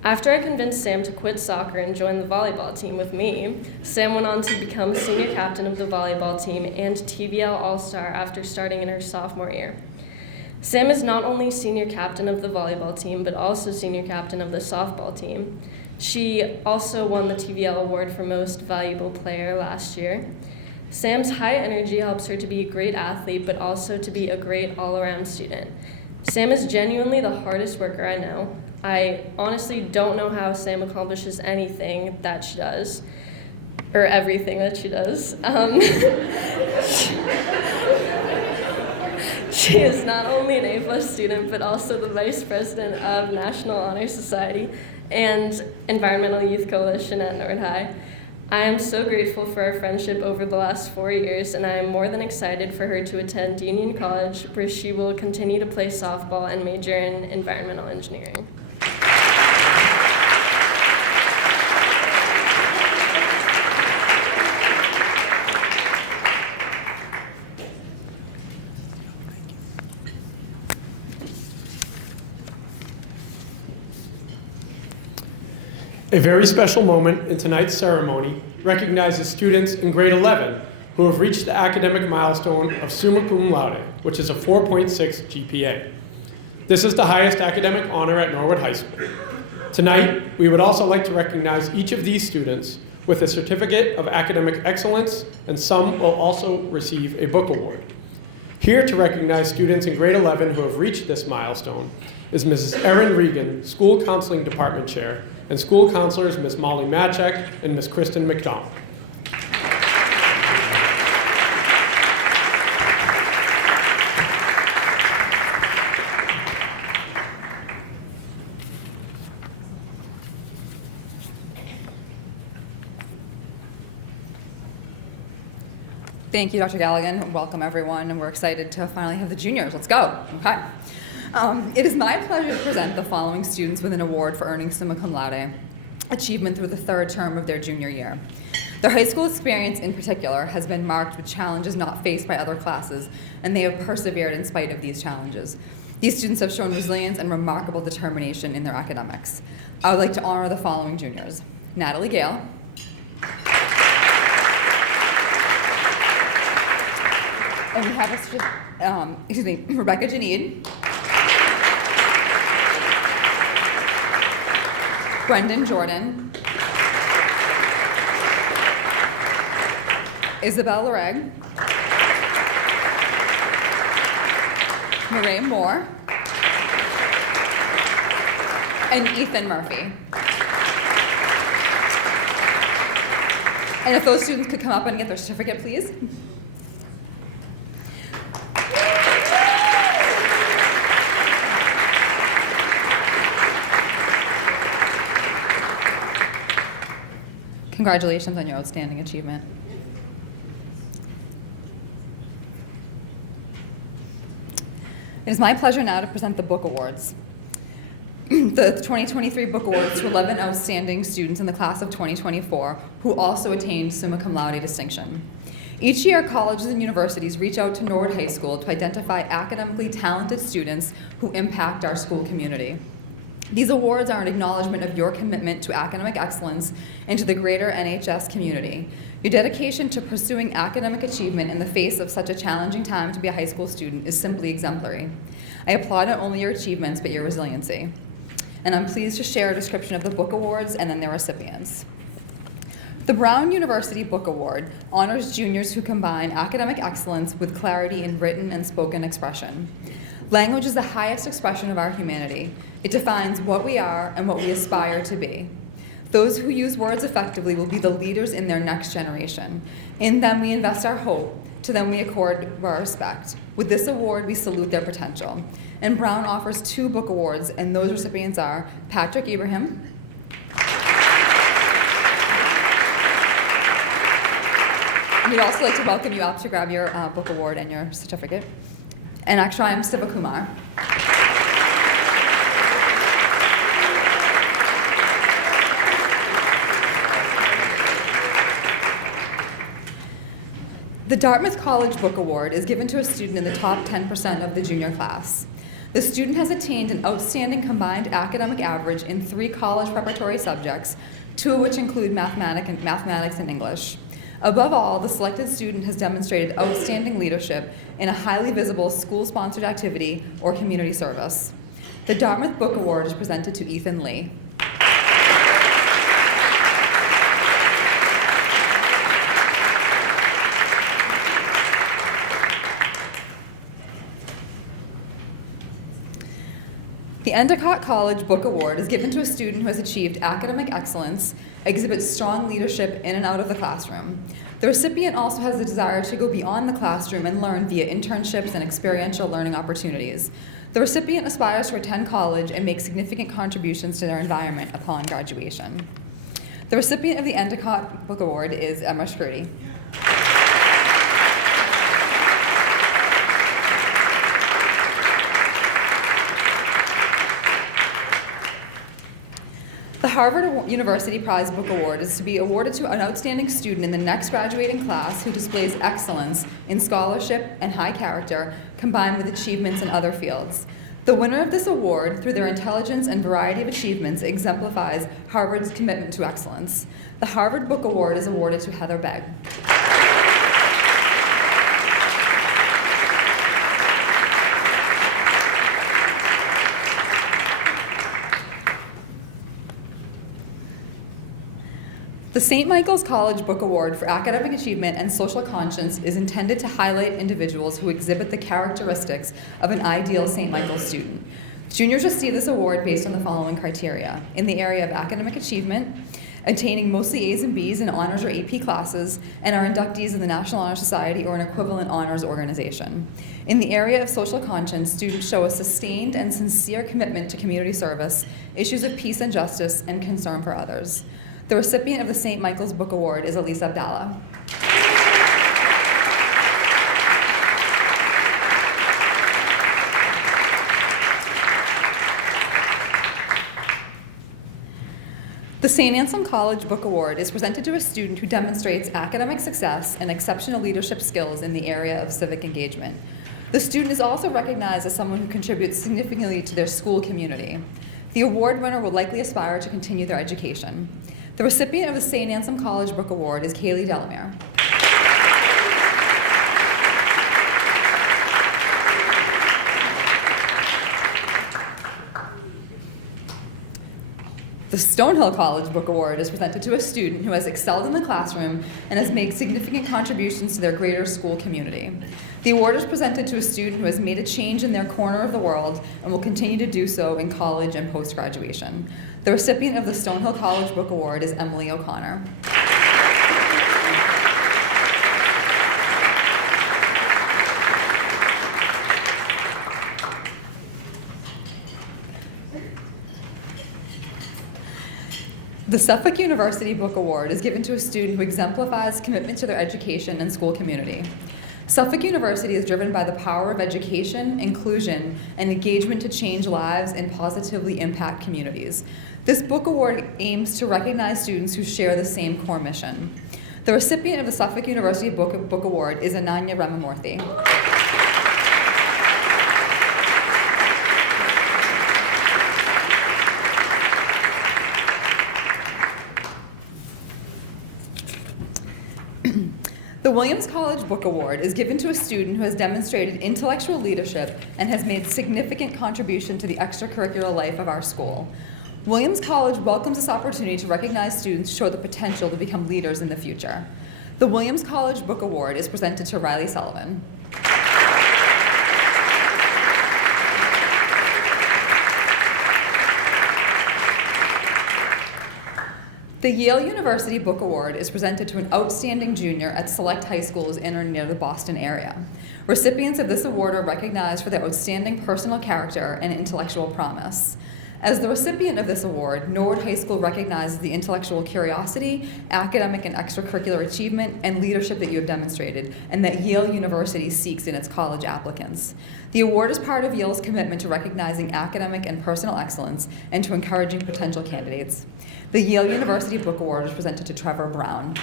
After I convinced Sam to quit soccer and join the volleyball team with me, Sam went on to become senior captain of the volleyball team and TVL All-Star after starting in her sophomore year. Sam is not only senior captain of the volleyball team, but also senior captain of the softball team. She also won the TVL Award for Most Valuable Player last year. Sam's high energy helps her to be a great athlete, but also to be a great all-around student. Sam is genuinely the hardest worker I know. I honestly don't know how Sam accomplishes anything that she does, or everything that she does. She is not only an A+ student, but also the vice president of National Honor Society and Environmental Youth Coalition at Norwood High. I am so grateful for our friendship over the last 4 years, and I am more than excited for her to attend Union College, where she will continue to play softball and major in environmental engineering. A very special moment in tonight's ceremony recognizes students in grade 11 who have reached the academic milestone of summa cum laude, which is a 4.6 GPA. This is the highest academic honor at Norwood High School. Tonight, we would also like to recognize each of these students with a certificate of academic excellence, and some will also receive a book award. Here to recognize students in grade 11 who have reached this milestone is Mrs. Erin Regan, School Counseling Department Chair, and school counselors Ms. Molly Matchek and Ms. Kristen McDonald. Thank you, Dr. Galligan. Welcome, everyone, and we're excited to finally have the juniors. Let's go. Okay. It is my pleasure to present the following students with an award for earning summa cum laude achievement through the third term of their junior year. Their high school experience in particular has been marked with challenges not faced by other classes, and they have persevered in spite of these challenges. These students have shown resilience and remarkable determination in their academics. I would like to honor the following juniors: Natalie Gale, and we have Rebecca Janine, Brendan Jordan, Isabel Lareg, Marae Moore, and Ethan Murphy. And if those students could come up and get their certificate, please. Congratulations on your outstanding achievement. It is my pleasure now to present the book awards. The 2023 book awards to 11 outstanding students in the class of 2024 who also attained summa cum laude distinction. Each year, colleges and universities reach out to Norwood High School to identify academically talented students who impact our school community. These awards are an acknowledgement of your commitment to academic excellence and to the greater NHS community. Your dedication to pursuing academic achievement in the face of such a challenging time to be a high school student is simply exemplary. I applaud not only your achievements, but your resiliency. And I'm pleased to share a description of the book awards and then their recipients. The Brown University Book Award honors juniors who combine academic excellence with clarity in written and spoken expression. Language is the highest expression of our humanity. It defines what we are and what we aspire to be. Those who use words effectively will be the leaders in their next generation. In them we invest our hope. To them we accord our respect. With this award, we salute their potential. And Brown offers 2 book awards, and those recipients are Patrick Ibrahim We'd also like to welcome you up to grab your book award and your certificate. And Akshayam Sivakumar. The Dartmouth College Book Award is given to a student in the top 10% of the junior class. The student has attained an outstanding combined academic average in 3 college preparatory subjects, 2 of which include mathematics and English. Above all, the selected student has demonstrated outstanding leadership in a highly visible school-sponsored activity or community service. The Dartmouth Book Award is presented to Ethan Lee. The Endicott College Book Award is given to a student who has achieved academic excellence, exhibits strong leadership in and out of the classroom. The recipient also has the desire to go beyond the classroom and learn via internships and experiential learning opportunities. The recipient aspires to attend college and make significant contributions to their environment upon graduation. The recipient of the Endicott Book Award is Emma Scruti. The Harvard University Prize Book Award is to be awarded to an outstanding student in the next graduating class who displays excellence in scholarship and high character combined with achievements in other fields. The winner of this award, through their intelligence and variety of achievements, exemplifies Harvard's commitment to excellence. The Harvard Book Award is awarded to Heather Begg. The St. Michael's College Book Award for Academic Achievement and Social Conscience is intended to highlight individuals who exhibit the characteristics of an ideal St. Michael's student. Juniors receive this award based on the following criteria: in the area of academic achievement, attaining mostly A's and B's in honors or AP classes, and are inductees of the National Honor Society or an equivalent honors organization. In the area of social conscience, students show a sustained and sincere commitment to community service, issues of peace and justice, and concern for others. The recipient of the St. Michael's Book Award is Elise Abdallah. The St. Anselm College Book Award is presented to a student who demonstrates academic success and exceptional leadership skills in the area of civic engagement. The student is also recognized as someone who contributes significantly to their school community. The award winner will likely aspire to continue their education. The recipient of the St. Anselm College Book Award is Kaylee Delamere. The Stonehill College Book Award is presented to a student who has excelled in the classroom and has made significant contributions to their greater school community. The award is presented to a student who has made a change in their corner of the world and will continue to do so in college and post-graduation. The recipient of the Stonehill College Book Award is Emily O'Connor. The Suffolk University Book Award is given to a student who exemplifies commitment to their education and school community. Suffolk University is driven by the power of education, inclusion, and engagement to change lives and positively impact communities. This book award aims to recognize students who share the same core mission. The recipient of the Suffolk University Book Award is Ananya Ramamurthy. The Williams College Book Award is given to a student who has demonstrated intellectual leadership and has made significant contribution to the extracurricular life of our school. Williams College welcomes this opportunity to recognize students who show the potential to become leaders in the future. The Williams College Book Award is presented to Riley Sullivan. The Yale University Book Award is presented to an outstanding junior at select high schools in or near the Boston area. Recipients of this award are recognized for their outstanding personal character and intellectual promise. As the recipient of this award, Norwood High School recognizes the intellectual curiosity, academic and extracurricular achievement, and leadership that you have demonstrated, and that Yale University seeks in its college applicants. The award is part of Yale's commitment to recognizing academic and personal excellence and to encouraging potential candidates. The Yale University Book Award is presented to Trevor Brown.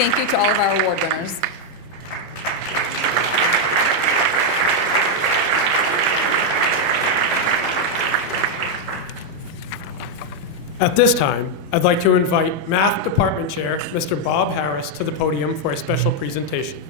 Thank you to all of our award winners. At this time, I'd like to invite Math Department Chair, Mr. Bob Harris, to the podium for a special presentation.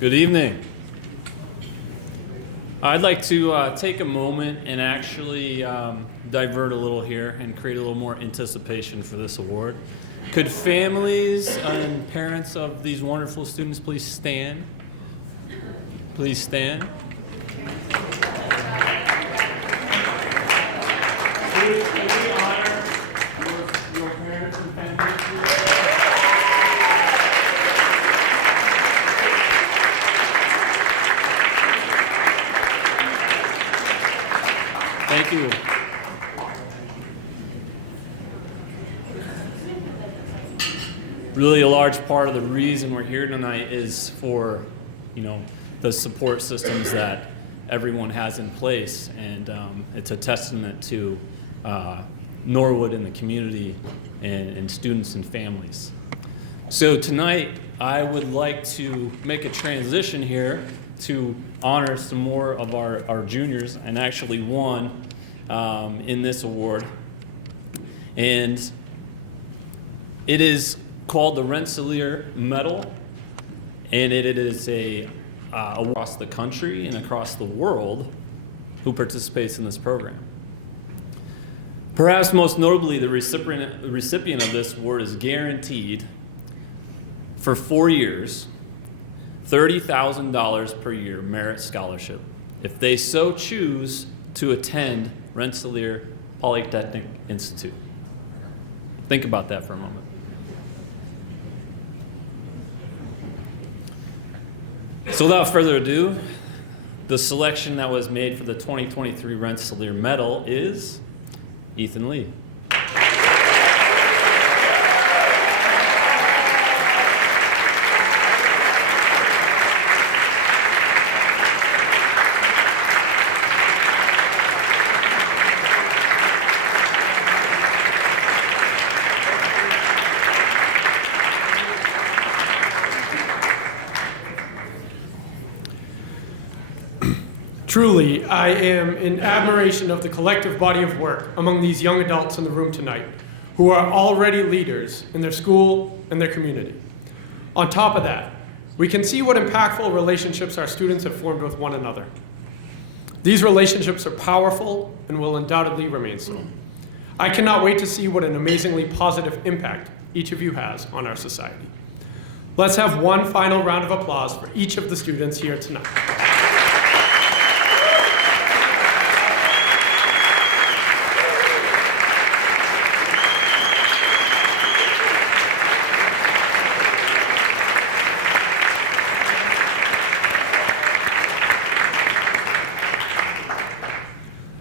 Good evening. I'd like to take a moment and actually divert a little here and create a little more anticipation for this award. Could families and parents of these wonderful students please stand? Please stand. Please, can we honor your parents and families? Thank you. Really, a large part of the reason we're here tonight is for, the support systems that everyone has in place, and it's a testament to Norwood and the community and students and families. So tonight, I would like to make a transition here to honor some more of our juniors, and actually one in this award. And it is called the Rensselaer Medal, and it is a across the country and across the world who participates in this program. Perhaps most notably, the recipient of this award is guaranteed for 4 years $30,000 per year merit scholarship if they so choose to attend Rensselaer Polytechnic Institute. Think about that for a moment. So without further ado, the selection that was made for the 2023 Rensselaer Medal is Ethan Lee. Truly, I am in admiration of the collective body of work among these young adults in the room tonight, who are already leaders in their school and their community. On top of that, we can see what impactful relationships our students have formed with one another. These relationships are powerful and will undoubtedly remain so. I cannot wait to see what an amazingly positive impact each of you has on our society. Let's have one final round of applause for each of the students here tonight.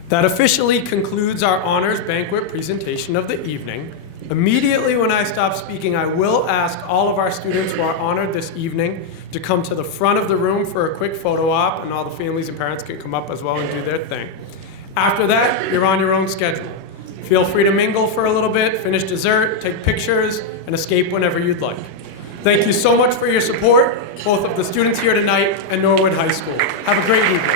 That officially concludes our honors banquet presentation of the evening. Immediately when I stop speaking, I will ask all of our students who are honored this evening to come to the front of the room for a quick photo op, and all the families and parents can come up as well and do their thing. After that, you're on your own schedule. Feel free to mingle for a little bit, finish dessert, take pictures, and escape whenever you'd like. Thank you so much for your support, both of the students here tonight and Norwood High School. Have a great evening.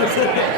That's it.